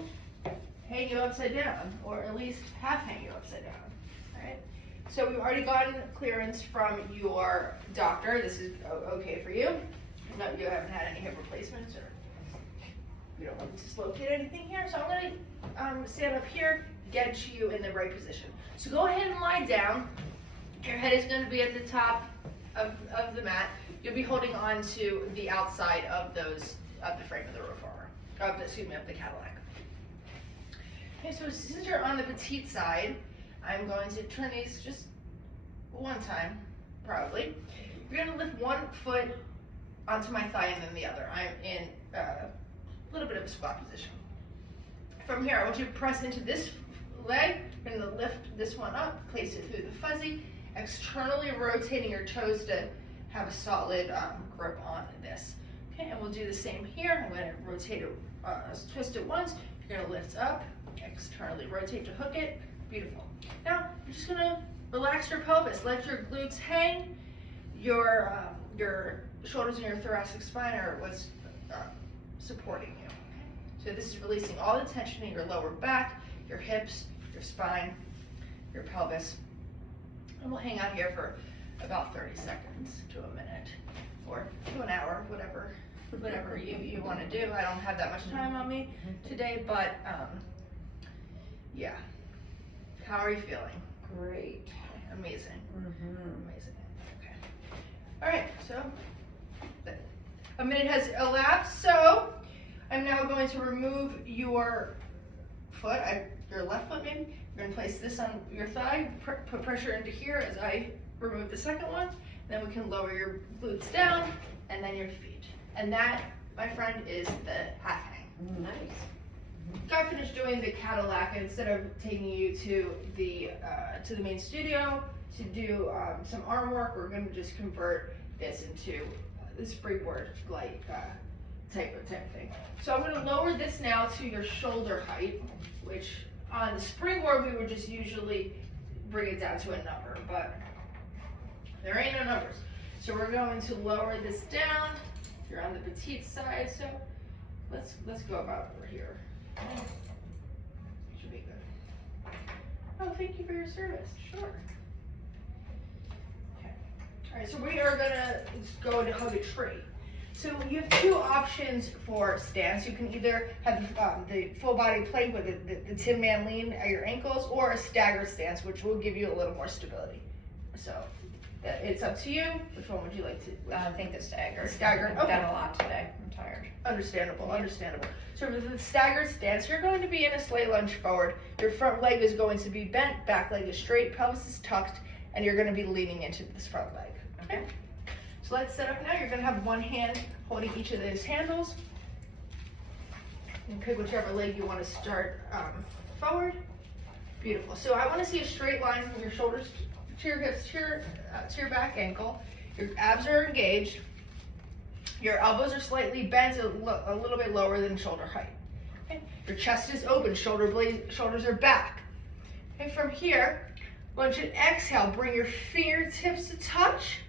hang you upside down, or at least half hang you upside down. All right. So we've already gotten clearance from your doctor. This is okay for you. No, you haven't had any hip replacements or you don't want to dislocate anything here. So I'm gonna stand up here, get you in the right position. So go ahead and lie down. Your head is gonna be at the top of the mat. You'll be holding on to the outside of the frame of the reformer, of the Cadillac. Okay, so since you're on the petite side, I'm going to turn these just one time, probably. You're gonna lift one foot onto my thigh and then the other. I'm in a little bit of a squat position. From here, I want you to press into this leg. You're gonna lift this one up, place it through the fuzzy, externally rotating your toes to have a solid grip on this. Okay, and we'll do the same here. I'm gonna rotate it, twist it once. You're gonna lift up, externally rotate to hook it. Beautiful. Now, you're just gonna relax your pelvis. Let your glutes hang. Your shoulders and your thoracic spine are what's supporting you. So this is releasing all the tension in your lower back, your hips, your spine, your pelvis. And we'll hang out here for about 30 seconds to a minute or to an hour, whatever you want to do. I don't have that much time on me today, but yeah. How are you feeling? Great. Amazing. Mm-hmm. Amazing. Okay. All right, so a minute has elapsed, so I'm now going to remove your foot, your left foot maybe. You're going to place this on your thigh, put pressure into here as I remove the second one. Then we can lower your glutes down and then your feet. And that, my friend, is the half hang. Nice. Got finished doing the Cadillac, and instead of taking you to the main studio to do some arm work, we're going to just convert this into the springboard like type of thing. So I'm going to lower this now to your shoulder height, which on the springboard we would just usually bring it down to a number, but there ain't no numbers. So we're going to lower this down. You're on the petite side, so let's go about over here. Should be good. Oh, thank you for your service. Sure. Okay. All right, so we are gonna go to hug a tree. So you have two options for stance. You can either have the full body plank with the Tin Man lean at your ankles, or a staggered stance, which will give you a little more stability. So it's up to you. Which one would you like to? I think the staggered. Staggered. I've Okay. done a lot today. I'm tired. Understandable, understandable. So for the staggered stance, you're going to be in a sleigh lunge forward. Your front leg is going to be bent, back leg is straight, pelvis is tucked, and you're going to be leaning into this front leg. Okay? So let's set up now. You're going to have one hand holding each of those handles. You can pick whichever leg you want to start forward. Beautiful. So I want to see a straight line from your shoulders to your hips to your back ankle. Your abs are engaged. Your elbows are slightly bent a little bit lower than shoulder height. Okay? Your chest is open, shoulders are back. Okay, from here, I want you to exhale, bring your fingertips to touch.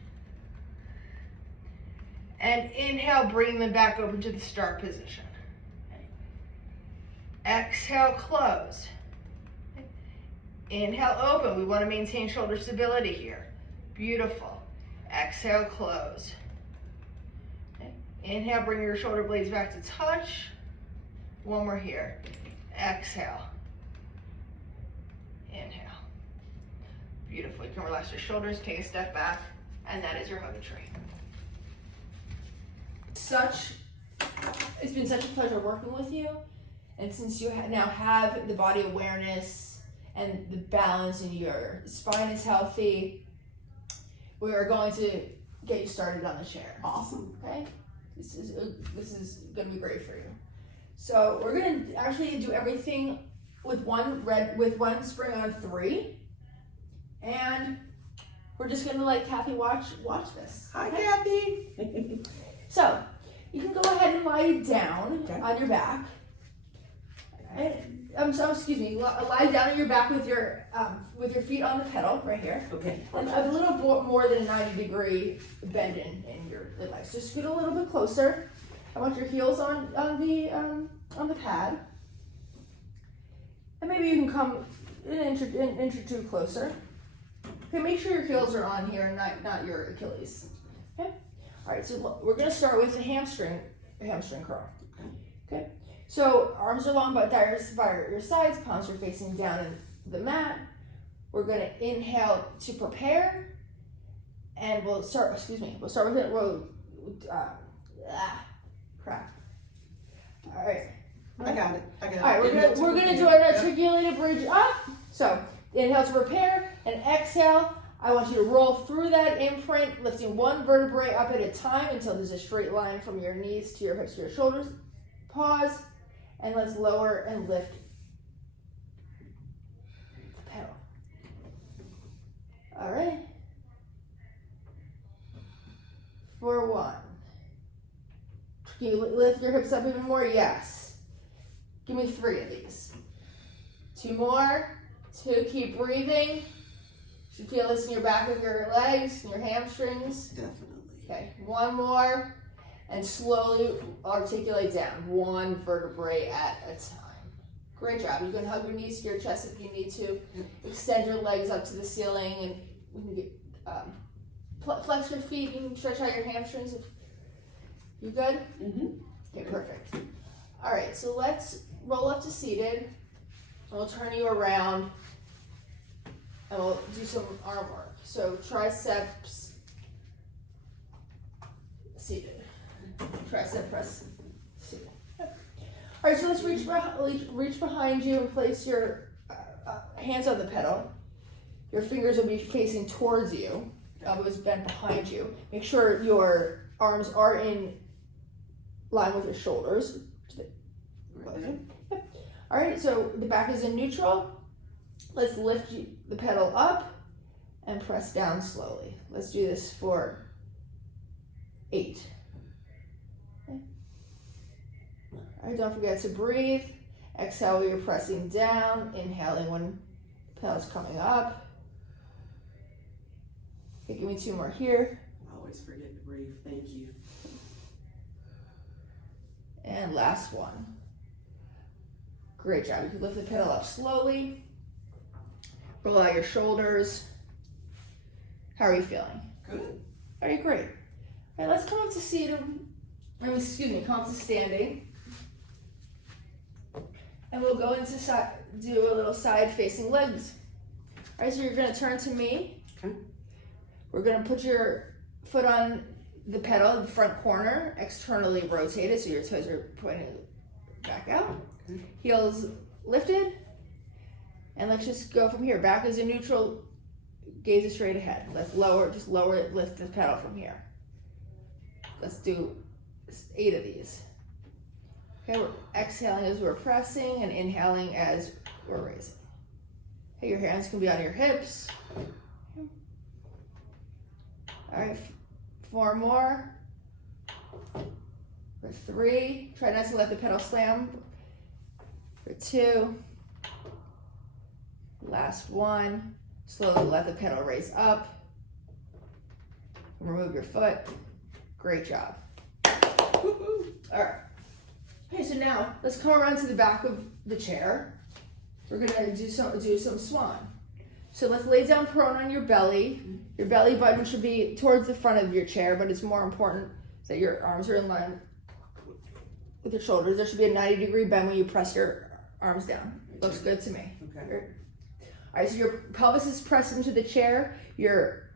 And inhale, bring them back open to the start position. Okay. Exhale, close. Okay. Inhale, open. We want to maintain shoulder stability here. Beautiful. Exhale, close. Inhale, bring your shoulder blades back to touch. One more here. Exhale. Inhale. Beautiful. You can relax your shoulders, take a step back, and that is your hug a tree. It's been such a pleasure working with you. And since you now have the body awareness and the balance and your spine is healthy, we are going to get you started on the chair. Awesome. Okay? This is going to be great for you. So we're going to actually do everything with one spring on 3, and we're just going to let Kathy watch this. Hi, okay? Kathy. So you can go ahead and lie down on your back. Excuse me. Lie down on your back with your feet on the pedal right here. Okay. And a little more than a 90-degree bend in your legs. Just scoot a little bit closer. I want your heels on the pad. And maybe you can come an inch or two closer. Okay, make sure your heels are on here, not your Achilles. Okay. All right. So we're gonna start with a hamstring curl. Okay. So arms are long, but direct by your sides. Palms are facing down in the mat. We're gonna inhale to prepare, and we'll start. Excuse me. We'll start with it. Crap. All right. I got it. All right, we're gonna do an articulated bridge up. So inhale to prepare, and exhale. I want you to roll through that imprint, lifting one vertebrae up at a time until there's a straight line from your knees to your hips to your shoulders. Pause, and let's lower and lift the pedal. All right. For 1. Can you lift your hips up even more? Yes. Give me 3 of these. 2 more. 2. Keep breathing. You should feel this in your back of your legs and your hamstrings. Definitely. Okay. 1 more. And slowly articulate down. 1 vertebrae at a time. Great job. You can hug your knees to your chest if you need to. Extend your legs up to the ceiling, and you can get, flex your feet. You can stretch out your hamstrings. You good? Mm-hmm. Okay, perfect. All right, so let's roll up to seated. We'll turn you around, and we'll do some arm work. So triceps seated. Tricep press seated. All right, so let's reach behind you and place your hands on the pedal. Your fingers will be facing towards you. Elbows bent behind you. Make sure your arms are in line with your shoulders. All right, so the back is in neutral. Let's lift the pedal up and press down slowly. Let's do this for 8. Okay. All right, don't forget to breathe. Exhale when you're pressing down. Inhaling when the pedal's coming up. Okay, give me 2 more here. I always forget to breathe. Thank you. And last one. Great job. You can lift the pedal up slowly. Roll out your shoulders. How are you feeling? Good. All right, great. All right, let's come up to seated. Come up to standing. And we'll go into do a little side facing legs. All right, so you're gonna turn to me. Okay. We're gonna put your foot on the pedal, the front corner, externally rotated, so your toes are pointing back out. Okay. Heels lifted. And let's just go from here. Back is in neutral, gaze is straight ahead. Let's lower it, lift the pedal from here. Let's do 8 of these. Okay, we're exhaling as we're pressing and inhaling as we're raising. Okay, your hands can be on your hips. All right, 4 more. For 3, try not to let the pedal slam. For 2, last 1. Slowly let the pedal raise up. Remove your foot. Great job. All right. Okay, so now let's come around to the back of the chair. We're gonna do some swan. So let's lay down prone on your belly. Your belly button should be towards the front of your chair, but it's more important that your arms are in line with your shoulders. There should be a 90-degree bend when you press your arms down. Looks good to me. Okay. All right, so your pelvis is pressed into the chair. Your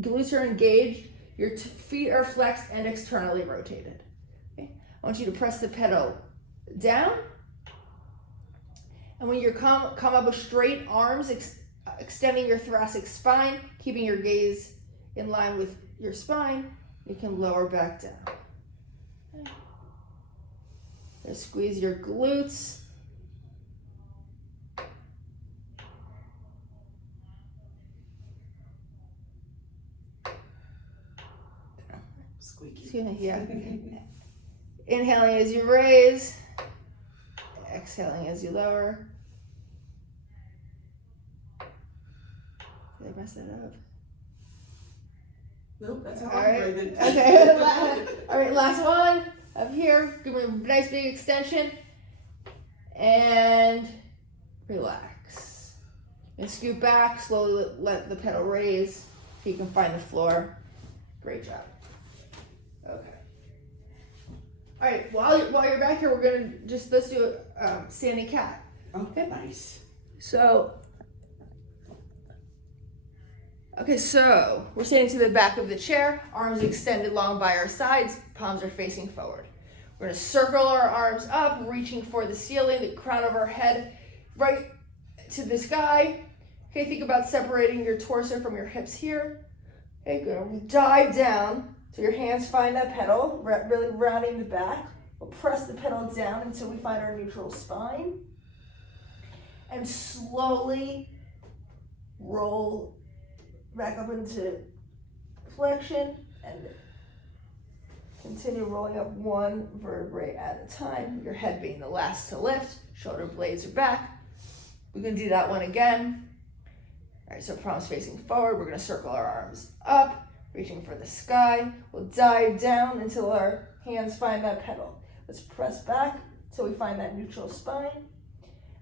glutes are engaged. Your feet are flexed and externally rotated. Okay. I want you to press the pedal down. And when you come up with straight arms, extending your thoracic spine, keeping your gaze in line with your spine, you can lower back down. Okay. Just squeeze your glutes. Squeaky. Excuse me, yeah. Inhaling as you raise, exhaling as you lower. Did I mess that up? Nope, that's how All I'm right. breathing. Okay. All right, last one. Up here, give me a nice big extension. And relax. And scoot back, slowly let the pedal raise. So you can find the floor. Great job. Okay. All right, while you're back here, we're gonna let's do a standing cat. Okay, nice. So we're standing to the back of the chair, arms extended long by our sides, palms are facing forward. We're gonna circle our arms up, reaching for the ceiling, the crown of our head, right to the sky. Okay, think about separating your torso from your hips here. Okay, gonna dive down so your hands find that pedal, really rounding the back. We'll press the pedal down until we find our neutral spine. And slowly roll back up into flexion and continue rolling up one vertebrae at a time, your head being the last to lift, shoulder blades are back. We're gonna do that one again. All right, so palms facing forward, we're gonna circle our arms up, reaching for the sky. We'll dive down until our hands find that pedal. Let's press back until we find that neutral spine.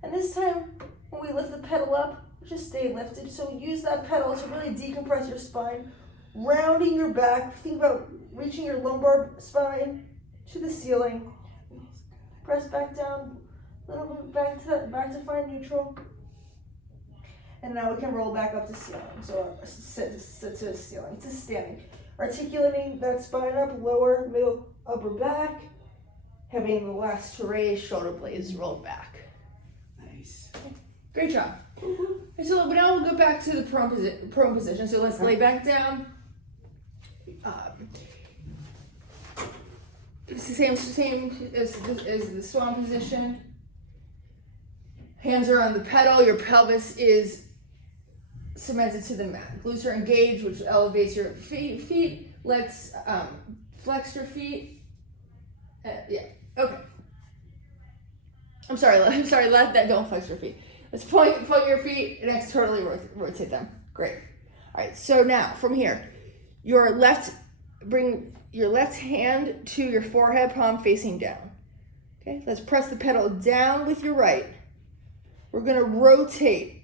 And this time, when we lift the pedal up, just stay lifted. So use that pedal to really decompress your spine, rounding your back. Think about reaching your lumbar spine to the ceiling. Press back down, a little bit back to find neutral. And now we can roll back up to ceiling. So sit to the ceiling, to standing. Articulating that spine up, lower, middle, upper back. Having the last to raise, shoulder blades rolled back. Nice. Great job. And so now we'll go back to the prone position. So let's lay back down. It's the same as the swan position. Hands are on the pedal. Your pelvis is cemented to the mat. Glutes are engaged, which elevates your feet. Let's flex your feet. Yeah. Okay. I'm sorry. Let that don't flex your feet. Let's point your feet and externally rotate them. Great. All right. So now from here, bring your left hand to your forehead, palm facing down. Okay. Let's press the pedal down with your right. We're gonna rotate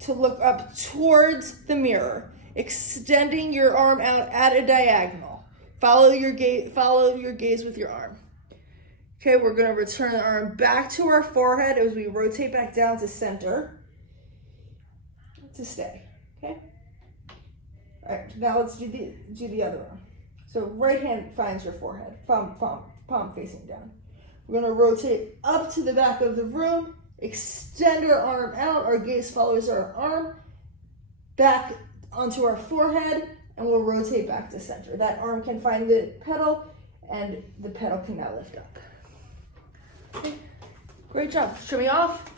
to look up towards the mirror, extending your arm out at a diagonal. Follow your gaze with your arm. Okay, we're gonna return the arm back to our forehead as we rotate back down to center to stay, okay? All right, now let's do the other arm. So right hand finds your forehead, palm facing down. We're gonna rotate up to the back of the room, extend our arm out, our gaze follows our arm, back onto our forehead, and we'll rotate back to center. That arm can find the pedal, and the pedal can now lift up. Okay. Great job. Show me off,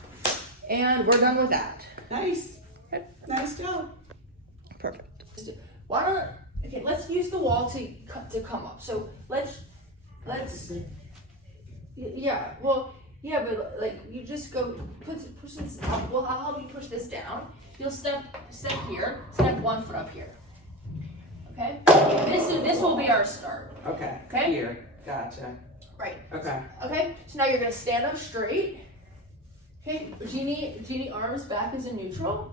and we're done with that. Nice. Okay. Nice job. Perfect. Let's use the wall to come up. So let's yeah. Well, yeah, but like you just go push this up. Well, I'll help you push this down. You'll step here. Step 1 foot up here. Okay. This will be our start. Okay. Okay. Here. Gotcha. Right. Okay. Okay. So now you're gonna stand up straight. Okay. Genie arms back is in neutral.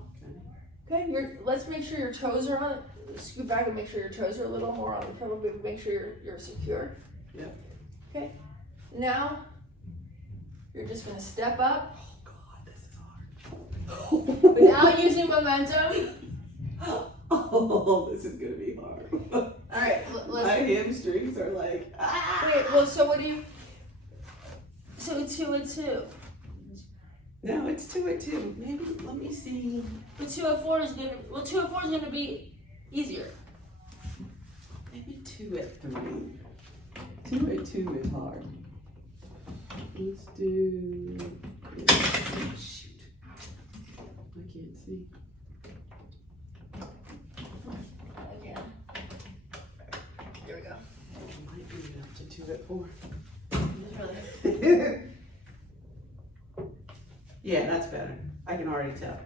Okay. Let's make sure your toes are on. Scoot back and make sure your toes are a little more on the pedal. Make sure you're secure. Yep. Okay. Now you're just gonna step up. Oh God, this is hard. Without using momentum. Oh, this is gonna be hard. All right, My hamstrings are like, ah. Wait, well, so what do you? So it's 2 and 2. No, it's 2 and 2. Maybe let me see. But 2 and 4 is gonna. Well, 2 and 4 is gonna be easier. Maybe 2 and 3. 2 and 2 is hard. Let's do. Shoot. I can't see. Okay. There we go. I might be up to 2 and 4. Really? Yeah, that's better. I can already tell.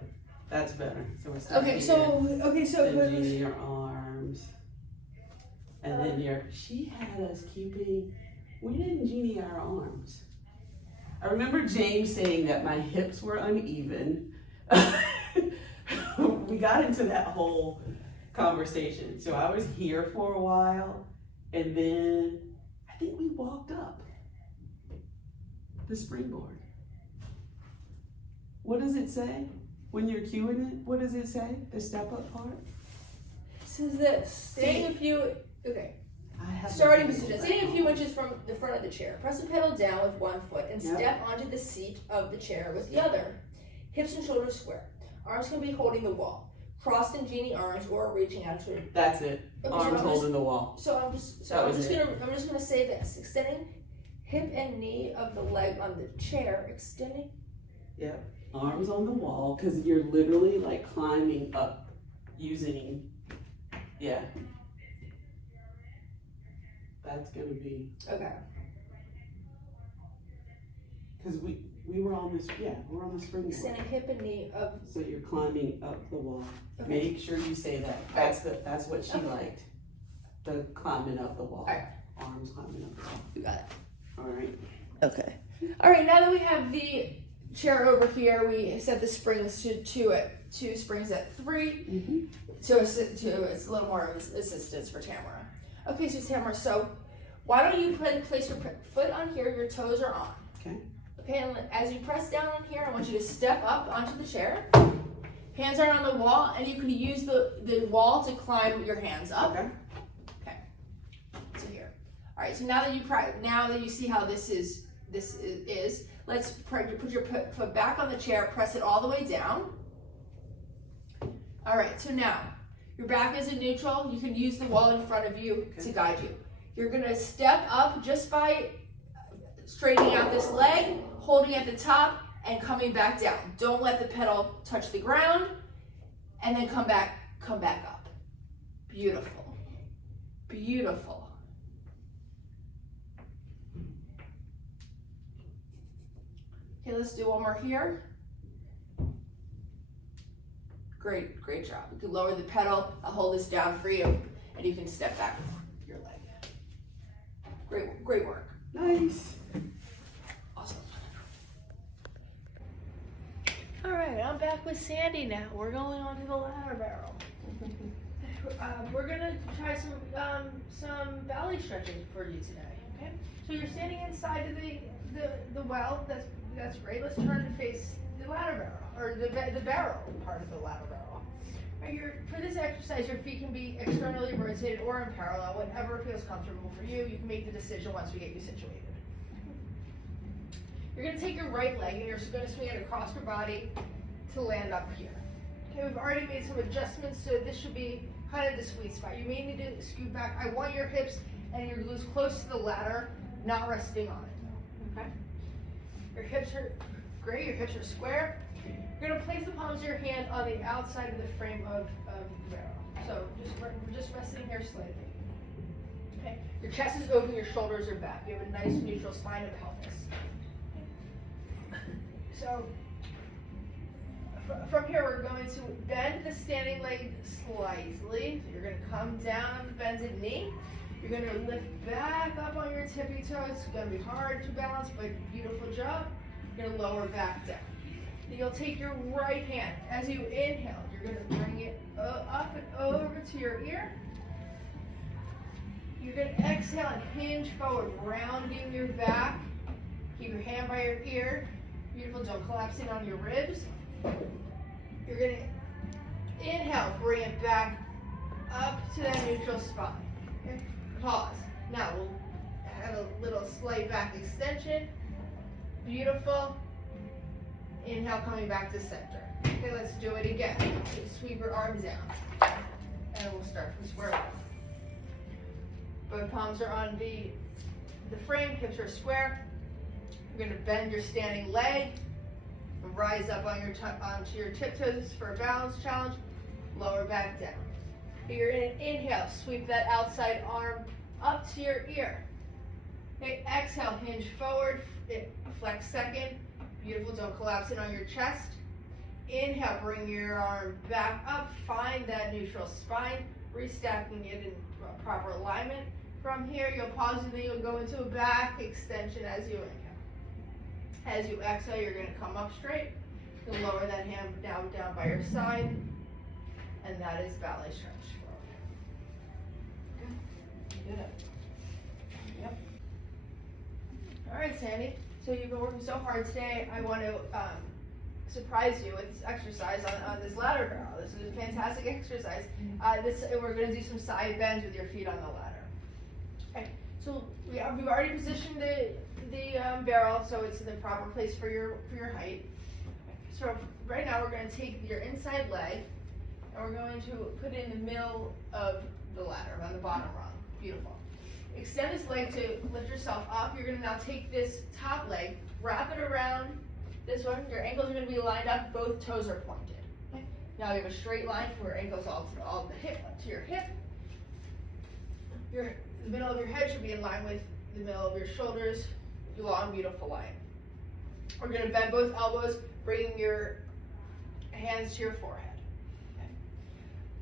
That's better. So we're starting Okay, so then do your arms, and then she had us keeping. We didn't genie our arms. I remember James saying that my hips were uneven. we got into that whole conversation. So I was here for a while, and then I think we walked up the springboard. What does it say when you're cueing it? What does it say? The step up part? It says this, staying a few, okay. I have Starting position, standing a few inches from the front of the chair. Press the pedal down with one foot and Yep. step onto the seat of the chair with the other. Hips and shoulders square. Arms can be holding the wall. Crossed in genie arms or reaching out to. That's it. Okay, Arms holding the wall. So I'm just gonna say this. Extending hip and knee of the leg on the chair. Extending. Yep. Arms on the wall, because you're literally like climbing up using, yeah. That's gonna be, Okay. because we were on this, yeah, we're on the springboard. Extending hip and knee of. So you're climbing up the wall. Okay. Make sure you say that. That's what she liked. The climbing up the wall. Alright. Arms climbing up the wall. You got it. All right. Okay. All right. Now that we have the chair over here, we set the springs to 2 springs at 3. Mm-hmm. So it's a little more of assistance for Tamara. Okay, so Tamara, so why don't you place your foot on here, your toes are on. Okay. Okay, and as you press down on here, I want you to step up onto the chair. Hands are on the wall, and you can use the wall to climb your hands up. Okay. Okay. So here. All right. So now that you see how this is, let's put your foot back on the chair. Press it all the way down. All right. So now your back is in neutral. You can use the wall in front of you to guide you. You're gonna step up just by straightening out this leg, holding at the top, and coming back down. Don't let the pedal touch the ground, and then come back up. Beautiful. Beautiful. Okay, let's do one more here. Great job. You can lower the pedal, I'll hold this down for you, and you can step back with your leg. Great work. Nice. Awesome. All right, I'm back with Sandy now. We're going on to the ladder barrel. We're gonna try some belly stretching for you today. Okay. So you're standing inside of the well. That's great. Let's turn to face the ladder barrel, or the barrel part of the ladder barrel. Right, for this exercise, your feet can be externally rotated or in parallel, whatever feels comfortable for you. You can make the decision once we get you situated. You're going to take your right leg and you're going to swing it across your body to land up here. Okay, we've already made some adjustments, so this should be kind of the sweet spot. You may need to scoot back. I want your hips and your glutes close to the ladder, not resting on it. Okay? Your hips are great, your hips are square. You're going to place the palms of your hand on the outside of the frame of the barrel. So we're just resting here slightly. Okay? Your chest is open, your shoulders are back. You have a nice neutral spine and pelvis. So from here, we're going to bend the standing leg slightly. So you're going to come down on the bended knee. You're going to lift back up on your tippy toes. It's going to be hard to balance, but beautiful job. You're going to lower back down. Then you'll take your right hand. As you inhale, you're going to bring it up and over to your ear. You're going to exhale and hinge forward, rounding your back. Keep your hand by your ear. Beautiful, don't collapse in on your ribs. You're going to inhale, bring it back up to that neutral spine. Okay? Pause. Now we'll have a little slight back extension. Beautiful. Inhale, coming back to center. Okay, let's do it again. Sweep your arms down. And we'll start from square one. Both palms are on the frame, hips are square. You're going to bend your standing leg and rise up on onto your tiptoes for a balance challenge. Lower back down. You're going to inhale, sweep that outside arm up to your ear. Okay, exhale, hinge forward, flex second. Beautiful, don't collapse in on your chest. Inhale, bring your arm back up, find that neutral spine, restacking it in proper alignment. From here, you'll pause and then you'll go into a back extension as you inhale. As you exhale, you're going to come up straight. You'll lower that hand down by your side. and that is ballet stretch. Good. You did it. Yep. All right, Sandy. So you've been working so hard today. I want to surprise you with this exercise on this ladder barrel. This is a fantastic exercise. We're going to do some side bends with your feet on the ladder. Okay. So we've already positioned the barrel so it's in the proper place for your height. So right now we're going to take your inside leg and we're going to put it in the middle of the ladder on the bottom rung. Beautiful. Extend this leg to lift yourself up. You're going to now take this top leg, wrap it around this one. Your ankles are going to be lined up. Both toes are pointed. Okay? Now you have a straight line from your ankles all the hip to your hip. The middle of your head should be in line with the middle of your shoulders. Long, beautiful line. We're going to bend both elbows, bringing your hands to your forehead. Okay?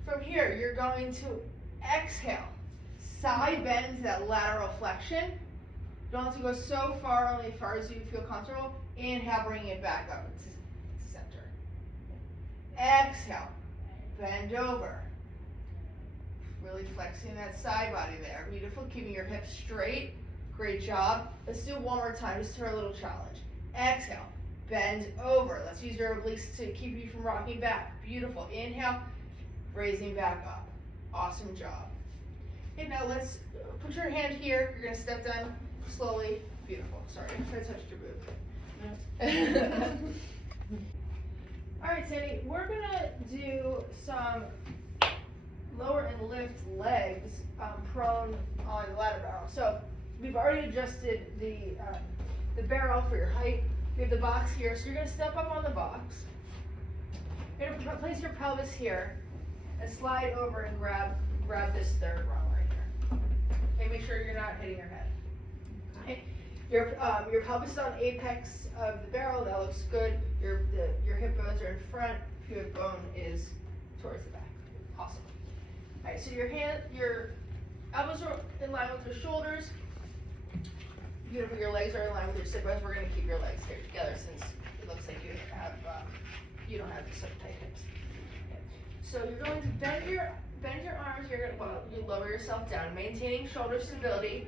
From here, you're going to exhale. Side bend to that lateral flexion. Don't have to go so far, only as far as you feel comfortable. Inhale, bring it back up to center. Exhale, bend over. Really flexing that side body there. Beautiful, keeping your hips straight. Great job. Let's do it one more time, just for a little challenge. Exhale, bend over. Let's use your obliques to keep you from rocking back. Beautiful. Inhale, raising back up. Awesome job. Okay, now let's put your hand here. You're going to step down slowly. Beautiful. Sorry, I touched your boob. All right, Sandy, we're going to do some lower and lift legs prone on the ladder barrel. So we've already adjusted the barrel for your height. We have the box here, so you're going to step up on the box. You're going to place your pelvis here and slide over and grab this third rung right here. Okay, make sure you're not hitting your head. Okay. Your pelvis is on the apex of the barrel. That looks good. Your hip bones are in front. Your bone is towards the back. Awesome. All right, so your elbows are in line with your shoulders. Beautiful. Your legs are in line with your sit bones. We're going to keep your legs here together since it looks like you don't have such tight hips. Okay. So you're going to bend your arms. You lower yourself down, maintaining shoulder stability.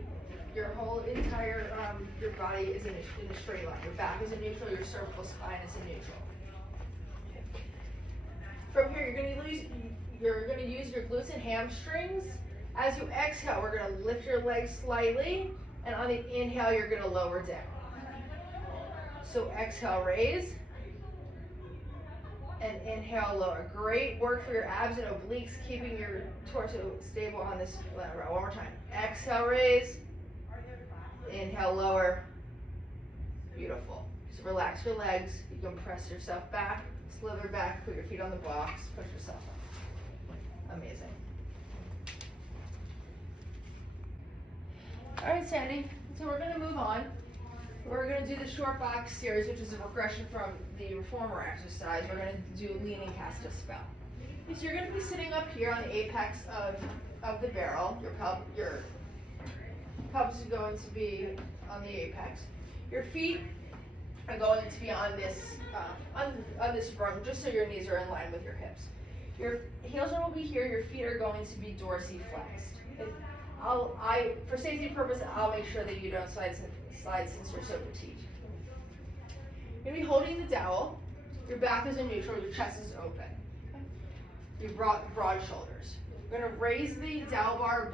Your whole entire your body is in a straight line. Your back is in neutral. Your cervical spine is in neutral. Okay. From here, you're going to use your glutes and hamstrings. As you exhale, we're going to lift your legs slightly, and on the inhale, you're going to lower down. So exhale, raise, and inhale, lower. Great work for your abs and obliques, keeping your torso stable on this ladder. One more time. Exhale, raise. Inhale, lower. Beautiful. So relax your legs. You can press yourself back, slither back, put your feet on the box, push yourself up. Amazing. All right, Sandy. So we're going to move on. We're going to do the short box series, which is a progression from the reformer exercise. We're going to do leaning cast a spell. So you're going to be sitting up here on the apex of the barrel. Your pelvis is going to be on the apex. Your feet are going to be on this rung, just so your knees are in line with your hips. Your heels will be here. Your feet are going to be dorsiflexed. For safety purposes, I'll make sure that you don't slide since you're so petite. You're going to be holding the dowel. Your back is in neutral. Your chest is open. Your broad shoulders. You're going to raise the dowel bar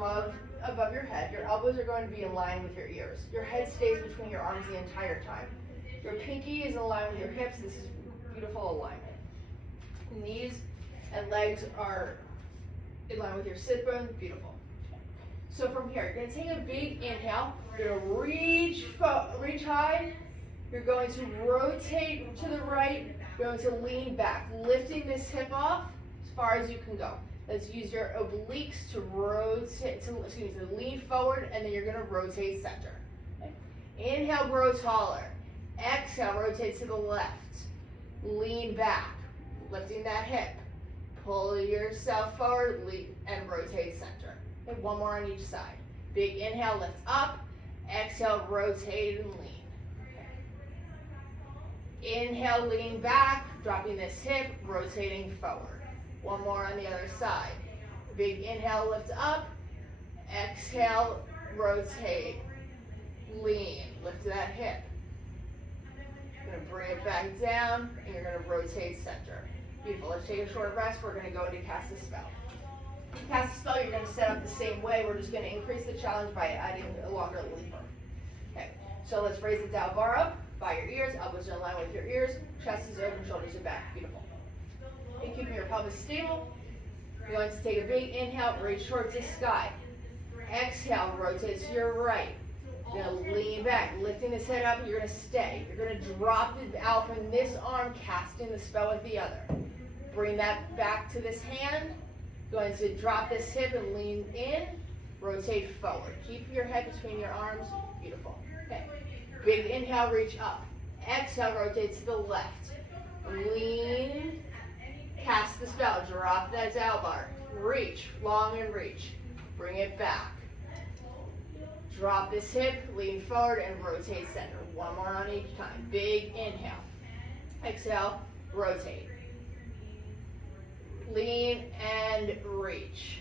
above your head. Your elbows are going to be in line with your ears. Your head stays between your arms the entire time. Your pinky is in line with your hips. This is beautiful alignment. Knees and legs are in line with your sit bone. Beautiful. So from here, you're going to take a big inhale. You're going to reach high. You're going to rotate to the right. You're going to lean back, lifting this hip off as far as you can go. Let's use your obliques to lean forward, and then you're going to rotate center. Okay. Inhale, grow taller. Exhale, rotate to the left. Lean back, lifting that hip. Pull yourself forward, and rotate center. Okay, one more on each side. Big inhale, lift up. Exhale, rotate and lean. Okay. Inhale, lean back, dropping this hip, rotating forward. One more on the other side. Big inhale, lift up. Exhale, rotate. Lean, lift that hip. You're gonna bring it back down, and you're gonna rotate center. Beautiful, let's take a short rest. We're gonna go into cast a spell. Cast a spell, you're gonna set up the same way. We're just gonna increase the challenge by adding a longer lever. Okay, so let's raise the down bar up by your ears, elbows are in line with your ears, chest is open, shoulders are back. Beautiful. And keeping your pelvis stable. You're going to take a big inhale, reach towards the sky. Exhale, rotate to your right. You're gonna lean back, lifting this head up, and you're gonna stay. You're gonna drop the out from this arm, casting the spell with the other. Bring that back to this hand. Going to drop this hip and lean in, rotate forward. Keep your head between your arms, beautiful. Okay, big inhale, reach up. Exhale, rotate to the left. Lean, cast the spell, drop that down bar. Reach, long and reach. Bring it back. Drop this hip, lean forward, and rotate center. One more on each time. Big inhale. Exhale, rotate. Lean and reach.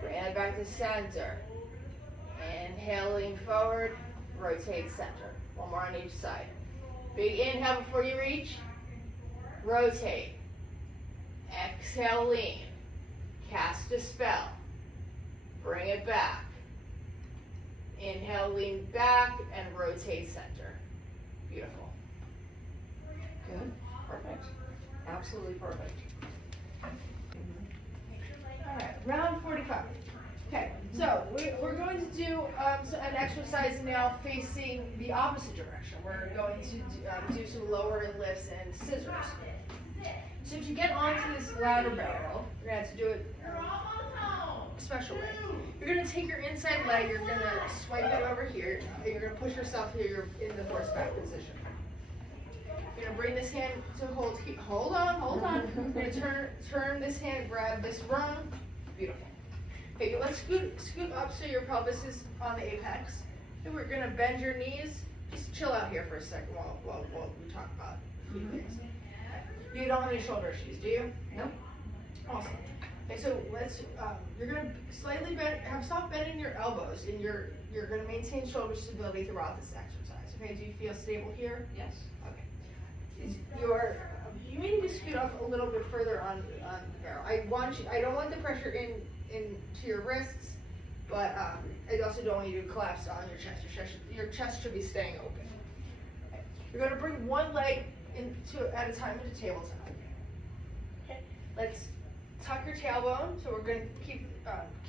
Bring it back to center. Inhale, lean forward, rotate center. One more on each side. Big inhale before you reach. Rotate. Exhale, lean. Cast a spell. Bring it back. Inhale, lean back, and rotate center. Beautiful. Good, perfect, absolutely perfect. All right, round 45. Okay, so we're going to do an exercise now facing the opposite direction. We're going to do some lower lifts and scissors. So to get onto this ladder barrel, you're going to have to do it a special way. You're going to take your inside leg, you're going to swipe it over here, and you're going to push yourself here, you're in the horseback position. You're going to bring this hand to hold on. You're going to turn this hand, grab this rung. Beautiful. Okay, let's scoot up so your pelvis is on the apex. And we're going to bend your knees. Just chill out here for a second while we talk about a few things. You don't have any shoulder issues, do you? No. Awesome. Okay, so you're going to slightly have soft bend in your elbows, and you're going to maintain shoulder stability throughout this exercise. Okay, do you feel stable here? Yes. Okay. You may need to scoot up a little bit further on the barrel. I don't want the pressure into your wrists, but I also don't want you to collapse on your chest. Your chest should be staying open. Okay. You're going to bring one leg at a time into tabletop. Okay. Let's tuck your tailbone. So we're going to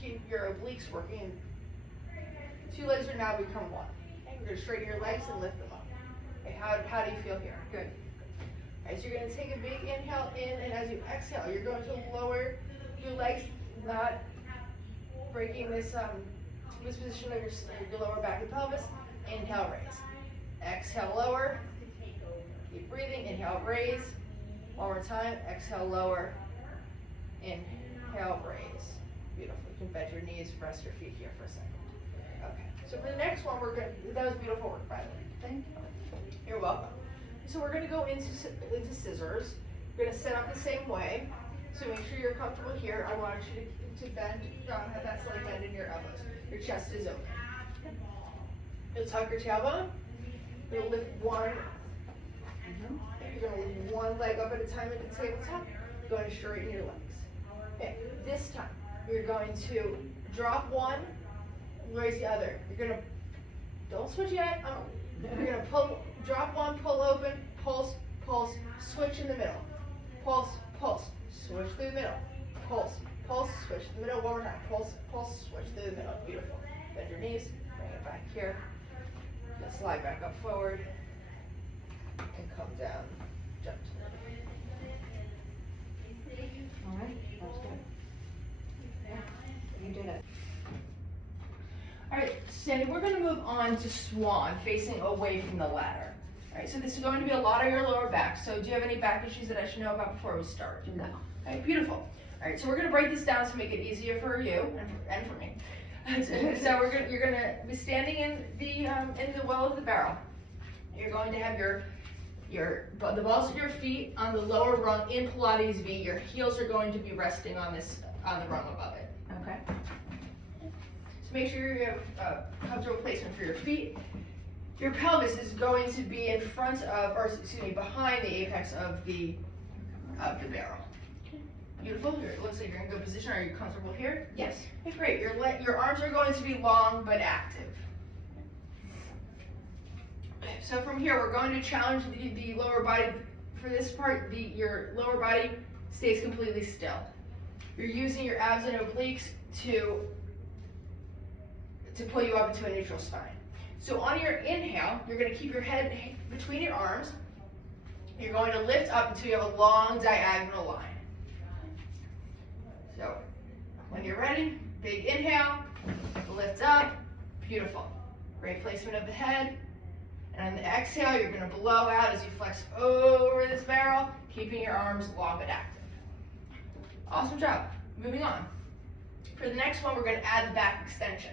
keep your obliques working. Two legs are now become one. Okay. We're going to straighten your legs and lift them up. Okay. How do you feel here? Good. Okay, so you're going to take a big inhale in, and as you exhale, you're going to lower your legs, not breaking this position of your lower back and pelvis. Inhale, raise. Exhale, lower. Keep breathing. Inhale, raise. One more time. Exhale, lower. Inhale, raise. Beautiful. You can bend your knees, rest your feet here for a second. Okay. So for the next one, that was beautiful work, by the way. Thank you. You're welcome. So we're going to go into scissors. We're going to set up the same way. So make sure you're comfortable here. I want you to bend, have that slight bend in your elbows. Your chest is open. You'll tuck your tailbone. You'll lift one. You're going to lift one leg up at a time at the tabletop. You're going to straighten your legs. Okay, this time you're going to drop one, raise the other. You're going to, don't switch yet. You're going to drop one, pull open, pulse, pulse, switch in the middle. Pulse, pulse, switch through the middle. Pulse, pulse, switch in the middle. One more time. Pulse, pulse, switch through the middle. Beautiful. Bend your knees, bring it back here. Then slide back up forward. And come down. Jump to All right, that was good. Yeah, you did it. All right, Sandy, we're going to move on to swan, facing away from the ladder. All right, so this is going to be a lot of your lower back. So do you have any back issues that I should know about before we start? No. All right, beautiful. All right, so we're going to break this down to make it easier for you and for me. So you're going to be standing in the well of the barrel. You're going to have your the balls of your feet on the lower rung in Pilates V. Your heels are going to be resting on the rung above it. Okay. So make sure you have a comfortable placement for your feet. Your pelvis is going to be in front of, or excuse me, behind the apex of the barrel. Beautiful. It looks like you're in good position. Are you comfortable here? Yes. Okay, great. Your arms are going to be long but active. Okay, so from here, we're going to challenge the lower body. For this part, your lower body stays completely still. You're using your abs and obliques to pull you up into a neutral spine. So on your inhale, you're going to keep your head between your arms. You're going to lift up until you have a long diagonal line. So when you're ready, big inhale, lift up, beautiful. Great placement of the head. And on the exhale, you're going to blow out as you flex over this barrel, keeping your arms long but active. Awesome job. Moving on. For the next one, we're going to add the back extension.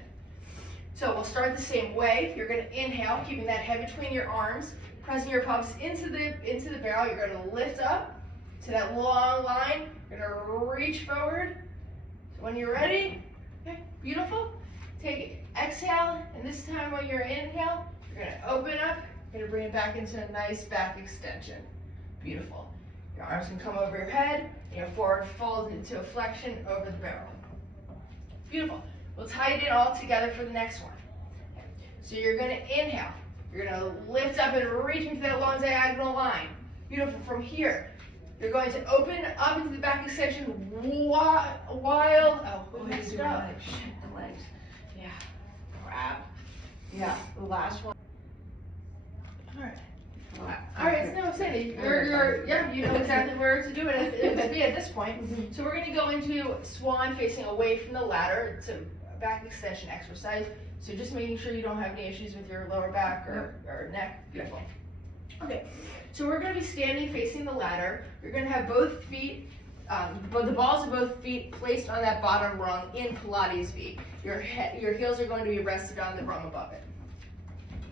So we'll start the same way. You're going to inhale, keeping that head between your arms, pressing your pelvis into the barrel. You're going to lift up to that long line. You're going to reach forward. So when you're ready, okay, beautiful. Take exhale, and this time when you're inhale, you're going to open up. You're going to bring it back into a nice back extension. Beautiful. Your arms can come over your head, and your forward fold into a flexion over the barrel. Beautiful. We'll tie it in all together for the next one. Okay. So you're going to inhale. You're going to lift up and reach into that long diagonal line. Beautiful. From here, you're going to open up into the back extension while, The legs. Yeah. Crap. Yeah, the last one. All right. All right, no, Sandy, you know exactly where to do it at this point. So we're going to go into swan facing away from the ladder. It's a back extension exercise. So just making sure you don't have any issues with your lower back or neck. Beautiful. Okay, so we're going to be standing facing the ladder. You're going to have both feet, the balls of both feet placed on that bottom rung in Pilates V. Your heels are going to be rested on the rung above it.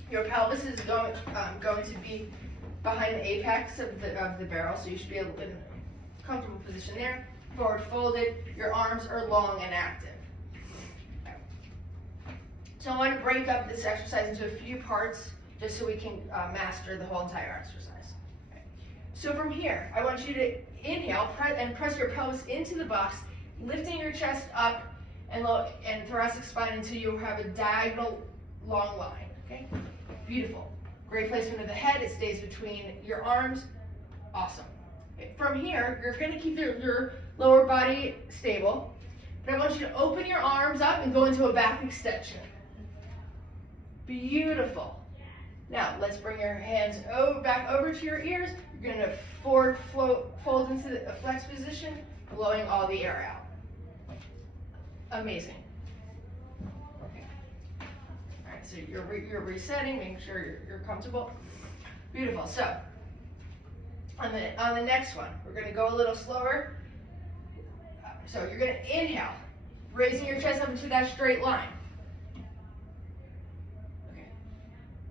Your pelvis is going to be behind the apex of the barrel, so you should be in a comfortable position there. Forward folded, your arms are long and active. So I want to break up this exercise into a few parts just so we can master the whole entire exercise. Okay. So from here, I want you to inhale and press your pelvis into the box, lifting your chest up and thoracic spine until you have a diagonal long line. Okay. Beautiful. Great placement of the head. It stays between your arms. Awesome. Okay. From here, you're going to keep your lower body stable, but I want you to open your arms up and go into a back extension. Beautiful. Now, let's bring your hands back over to your ears. You're going to forward fold into a flex position, blowing all the air out. Amazing. So you're resetting, making sure you're comfortable. Beautiful. So on the next one, we're going to go a little slower. So you're going to inhale, raising your chest up into that straight line. Okay.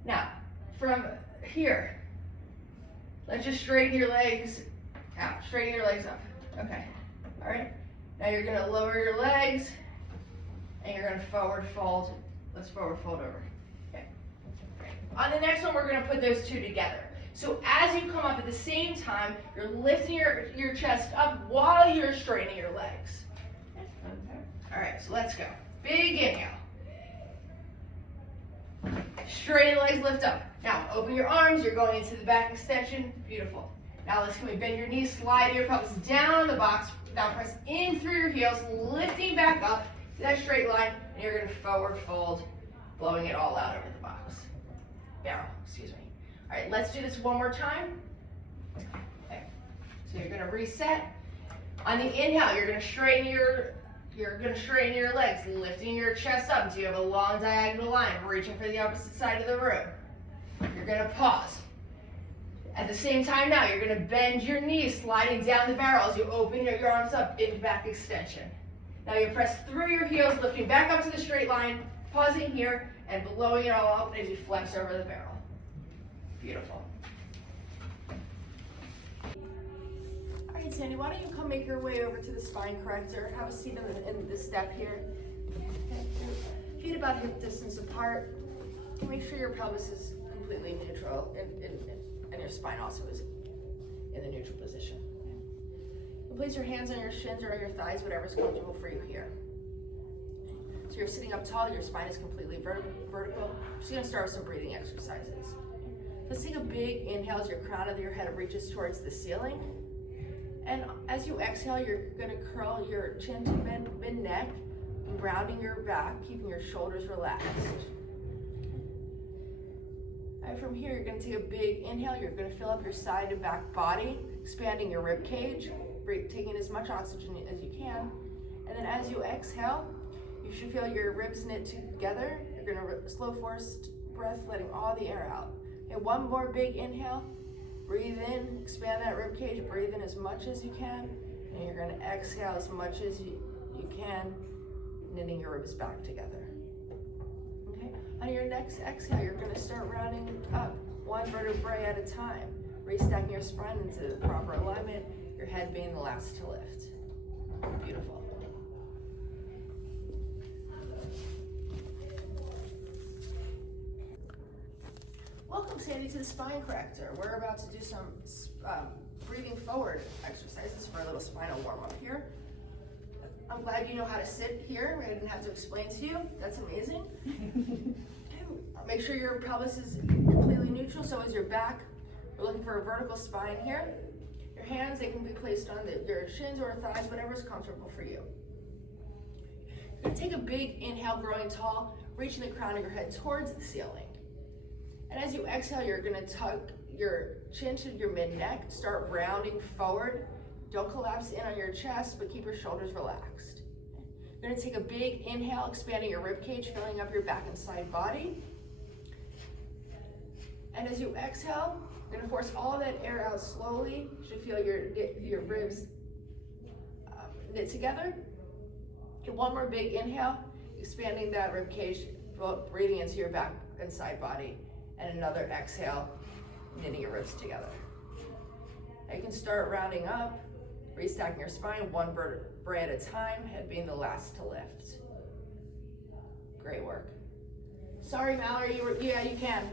Now from here, let's just straighten your legs out. Straighten your legs up. Okay. All right. Now you're going to lower your legs, and you're going to forward fold. Let's forward fold over. Okay. On the next one, we're going to put those two together. So as you come up at the same time, you're lifting your chest up while you're straightening your legs. Okay. All right, so let's go. Big inhale. Straighten the legs, lift up. Now open your arms. You're going into the back extension. Beautiful. Now can we bend your knees, slide your pelvis down on the box. Now press in through your heels, lifting back up to that straight line. And you're going to forward fold, blowing it all out over the box. Barrel, excuse me. All right, let's do this one more time. Okay. So you're going to reset. On the inhale, you're going to straighten your legs, lifting your chest up until you have a long diagonal line, reaching for the opposite side of the room. You're going to pause. At the same time now, you're going to bend your knees, sliding down the barrel as you open your arms up into back extension. Now you press through your heels, lifting back up to the straight line, pausing here, and blowing it all out as you flex over the barrel. Beautiful. right, Sandy, why don't you come make your way over to the spine corrector, have a seat in the step here. Okay. Feet about hip distance apart. Make sure your pelvis is completely neutral and your spine also is in the neutral position. You place your hands on your shins or on your thighs, whatever's comfortable for you here. So you're sitting up tall, your spine is completely vertical. Just gonna start with some breathing exercises. Let's take a big inhale as your crown of your head reaches towards the ceiling. And as you exhale, you're gonna curl your chin to mid-neck, rounding your back, keeping your shoulders relaxed. And from here, you're gonna take a big inhale. You're gonna fill up your side and back body, expanding your rib cage, taking as much oxygen as you can. And then as you exhale, you should feel your ribs knit together. You're gonna slow forced breath, letting all the air out. Okay, one more big inhale. Breathe in, expand that rib cage. Breathe in as much as you can. And you're gonna exhale as much as you can, knitting your ribs back together. Okay, on your next exhale, you're gonna start rounding up one vertebrae at a time, restacking your spine into the proper alignment, your head being the last to lift. Beautiful. Welcome, Sandy, to the spine corrector. We're about to do some breathing forward exercises for a little spinal warm-up here. I'm glad you know how to sit here. I didn't have to explain to you. That's amazing. Okay, make sure your pelvis is completely neutral, so is your back. We're looking for a vertical spine here. Your hands, they can be placed on your shins or thighs, whatever's comfortable for you. You're gonna take a big inhale, growing tall, reaching the crown of your head towards the ceiling. And as you exhale, you're gonna tuck your chin to your mid-neck, start rounding forward. Don't collapse in on your chest, but keep your shoulders relaxed. You're gonna take a big inhale, expanding your rib cage, filling up your back and side body. And as you exhale, you're gonna force all that air out slowly. You should feel your ribs knit together. Get one more big inhale, expanding that rib cage, breathing into your back and side body. And another exhale, knitting your ribs together. Now you can start rounding up, restacking your spine, one vertebrae at a time, head being the last to lift. Great work. Sorry, Mallory, yeah, you can.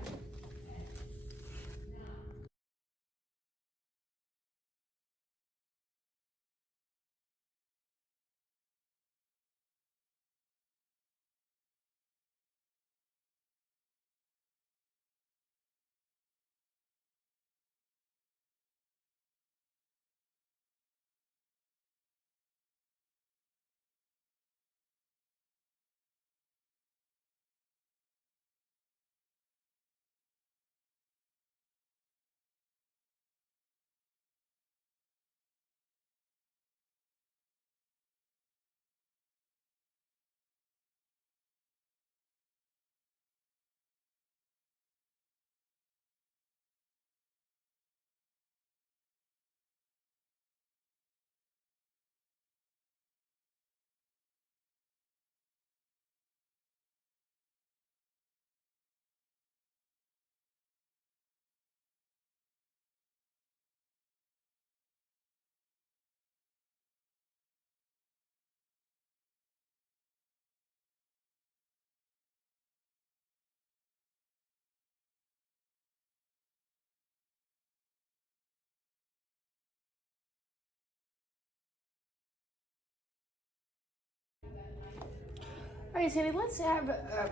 All right, Sandy, let's have a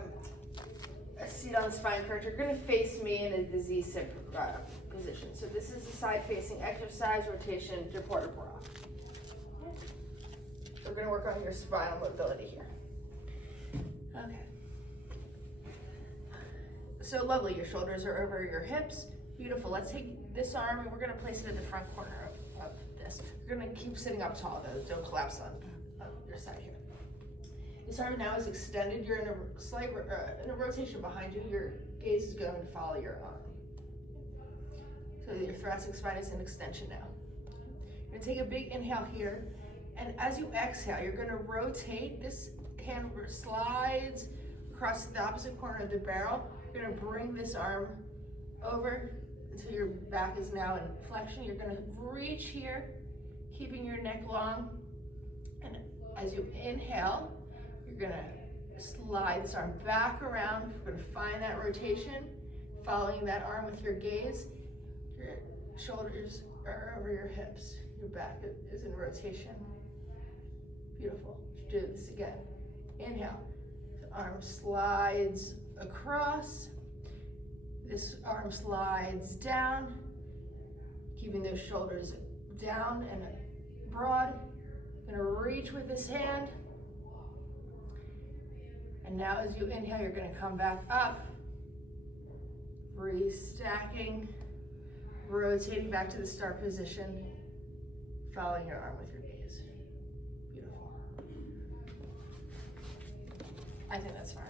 seat on the spine corrector. You're gonna face me in the Z-sit position. So this is a side-facing exercise, rotation to port-a-port. We're gonna work on your spinal mobility here. Okay. So lovely, your shoulders are over your hips. Beautiful, let's take this arm and we're gonna place it in the front corner of this. You're gonna keep sitting up tall though, don't collapse on your side here. This arm now is extended. You're in a slight in a rotation behind you. Your gaze is going to follow your arm. So your thoracic spine is in extension now. You're going to take a big inhale here. And as you exhale, you're going to rotate. This hand slides across the opposite corner of the barrel. You're going to bring this arm over until your back is now in flexion. You're going to reach here. keeping your neck long. And as you inhale, you're gonna slide this arm back around. We're gonna find that rotation, following that arm with your gaze. Your shoulders are over your hips. Your back is in rotation. Beautiful. Do this again. Inhale. The arm slides across. This arm slides down, keeping those shoulders down and broad. Gonna reach with this hand. And now as you inhale, you're gonna come back up, restacking, rotating back to the start position, following your arm with your gaze. Beautiful. I think that's fine.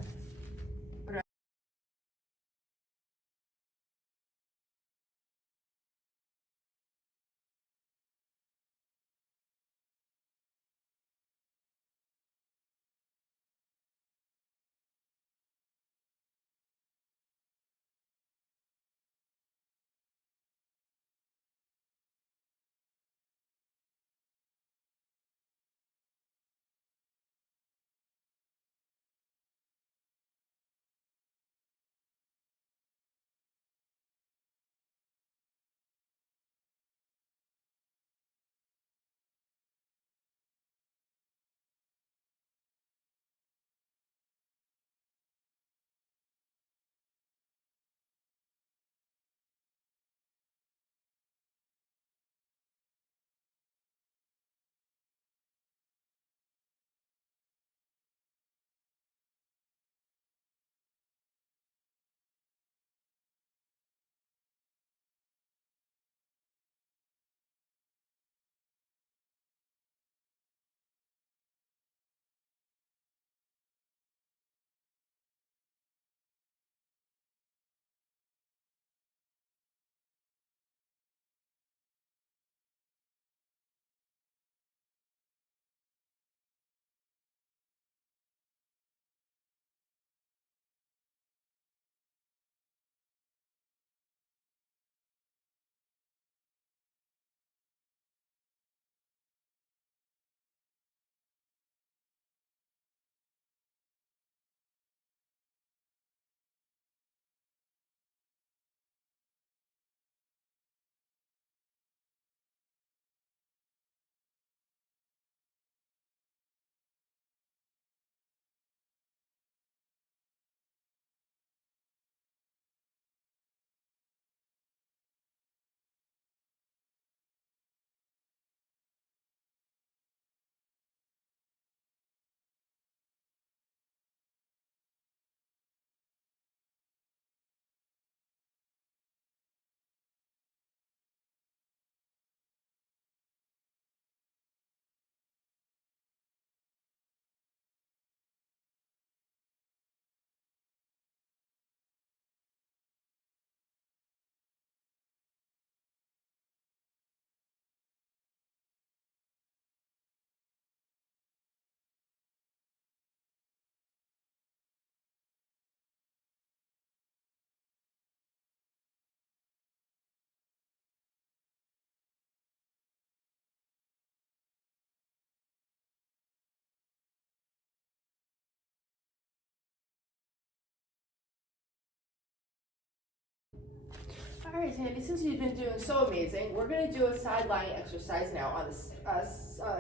All right, Sandy, since you've been doing so amazing, we're going to do a side lying exercise now on this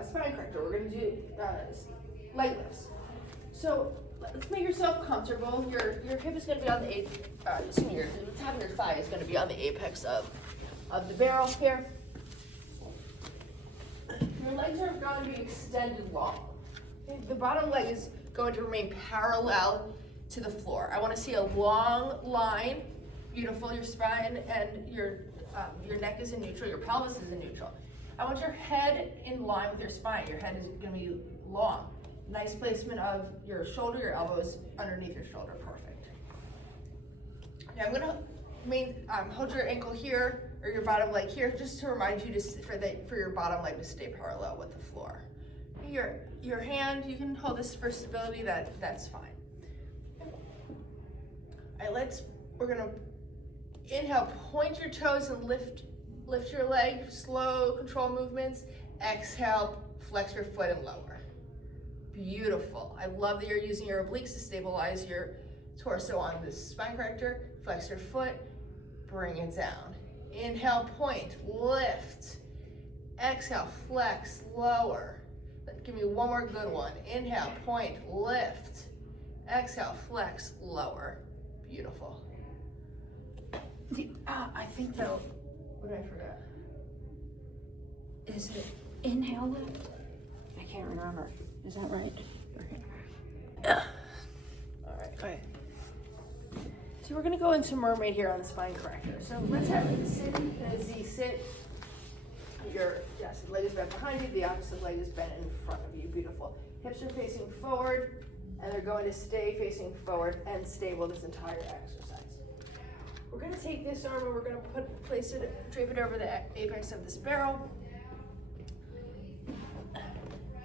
spine corrector. We're going to do leg lifts. So let's make yourself comfortable. Your hip is going to be on the the top of your thigh is going to be on the apex of the barrel here. Your legs are going to be extended long. The bottom leg is going to remain parallel to the floor. I want to see a long line. Beautiful. Your spine and your neck is in neutral. Your pelvis is in neutral. I want your head in line with your spine. Your head is going to be long. Nice placement of your shoulder. Your elbows underneath your shoulder. Perfect. Now I'm going to hold your ankle here or your bottom leg here, just to remind you for your bottom leg to stay parallel with the floor. Your hand, you can hold this for stability. That's fine. All right, we're going to inhale, point your toes and lift your leg, slow control movements. Exhale, flex your foot and lower. Beautiful. I love that you're using your obliques to stabilize your torso on this spine corrector. Flex your foot, bring it down. Inhale, point, lift. Exhale, flex, lower. Give me one more good one. Inhale, point, lift. Exhale, flex, lower. Beautiful. I think though, What did I forget? is it inhale lift? I can't remember. Is that right? All right. Okay. So we're gonna go into mermaid here on the spine corrector. So let's have it sit in a Z sit. Your leg is bent behind you, the opposite leg is bent in front of you. Beautiful. Hips are facing forward, and they're going to stay facing forward and stable this entire exercise. We're gonna take this arm and we're gonna drape it over the apex of this barrel.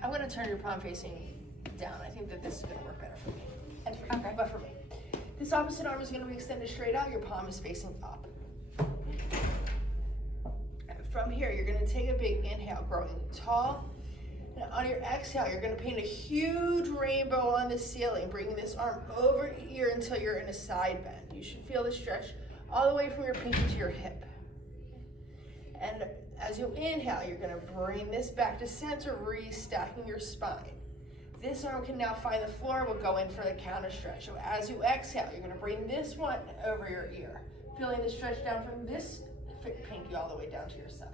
I'm gonna turn your palm facing down. I think that this is gonna work better for me. And for you, but for me. This opposite arm is gonna be extended straight out, your palm is facing up. From here, you're gonna take a big inhale, growing tall. And on your exhale, you're gonna paint a huge rainbow on the ceiling, bringing this arm over ear until you're in a side bend. You should feel the stretch all the way from your pinky to your hip. And as you inhale, you're gonna bring this back to center, restacking your spine. This arm can now find the floor. We'll go in for the counter stretch. So as you exhale, you're gonna bring this one over your ear, feeling the stretch down from this pinky all the way down to your side.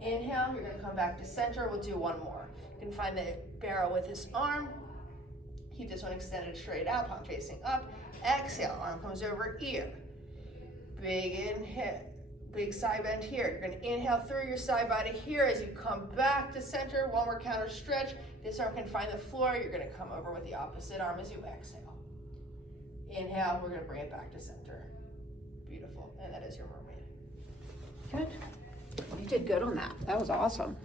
Inhale, you're gonna come back to center. We'll do one more. You can find the barrel with this arm. Keep this one extended straight out, palm facing up. Exhale, arm comes over ear. Big inhale, big side bend here. You're gonna inhale through your side body here as you come back to center. One more counter stretch. This arm can find the floor. You're gonna come over with the opposite arm as you exhale. Inhale, we're gonna bring it back to center. Beautiful, and that is your mermaid. good. You did good on that. That was awesome.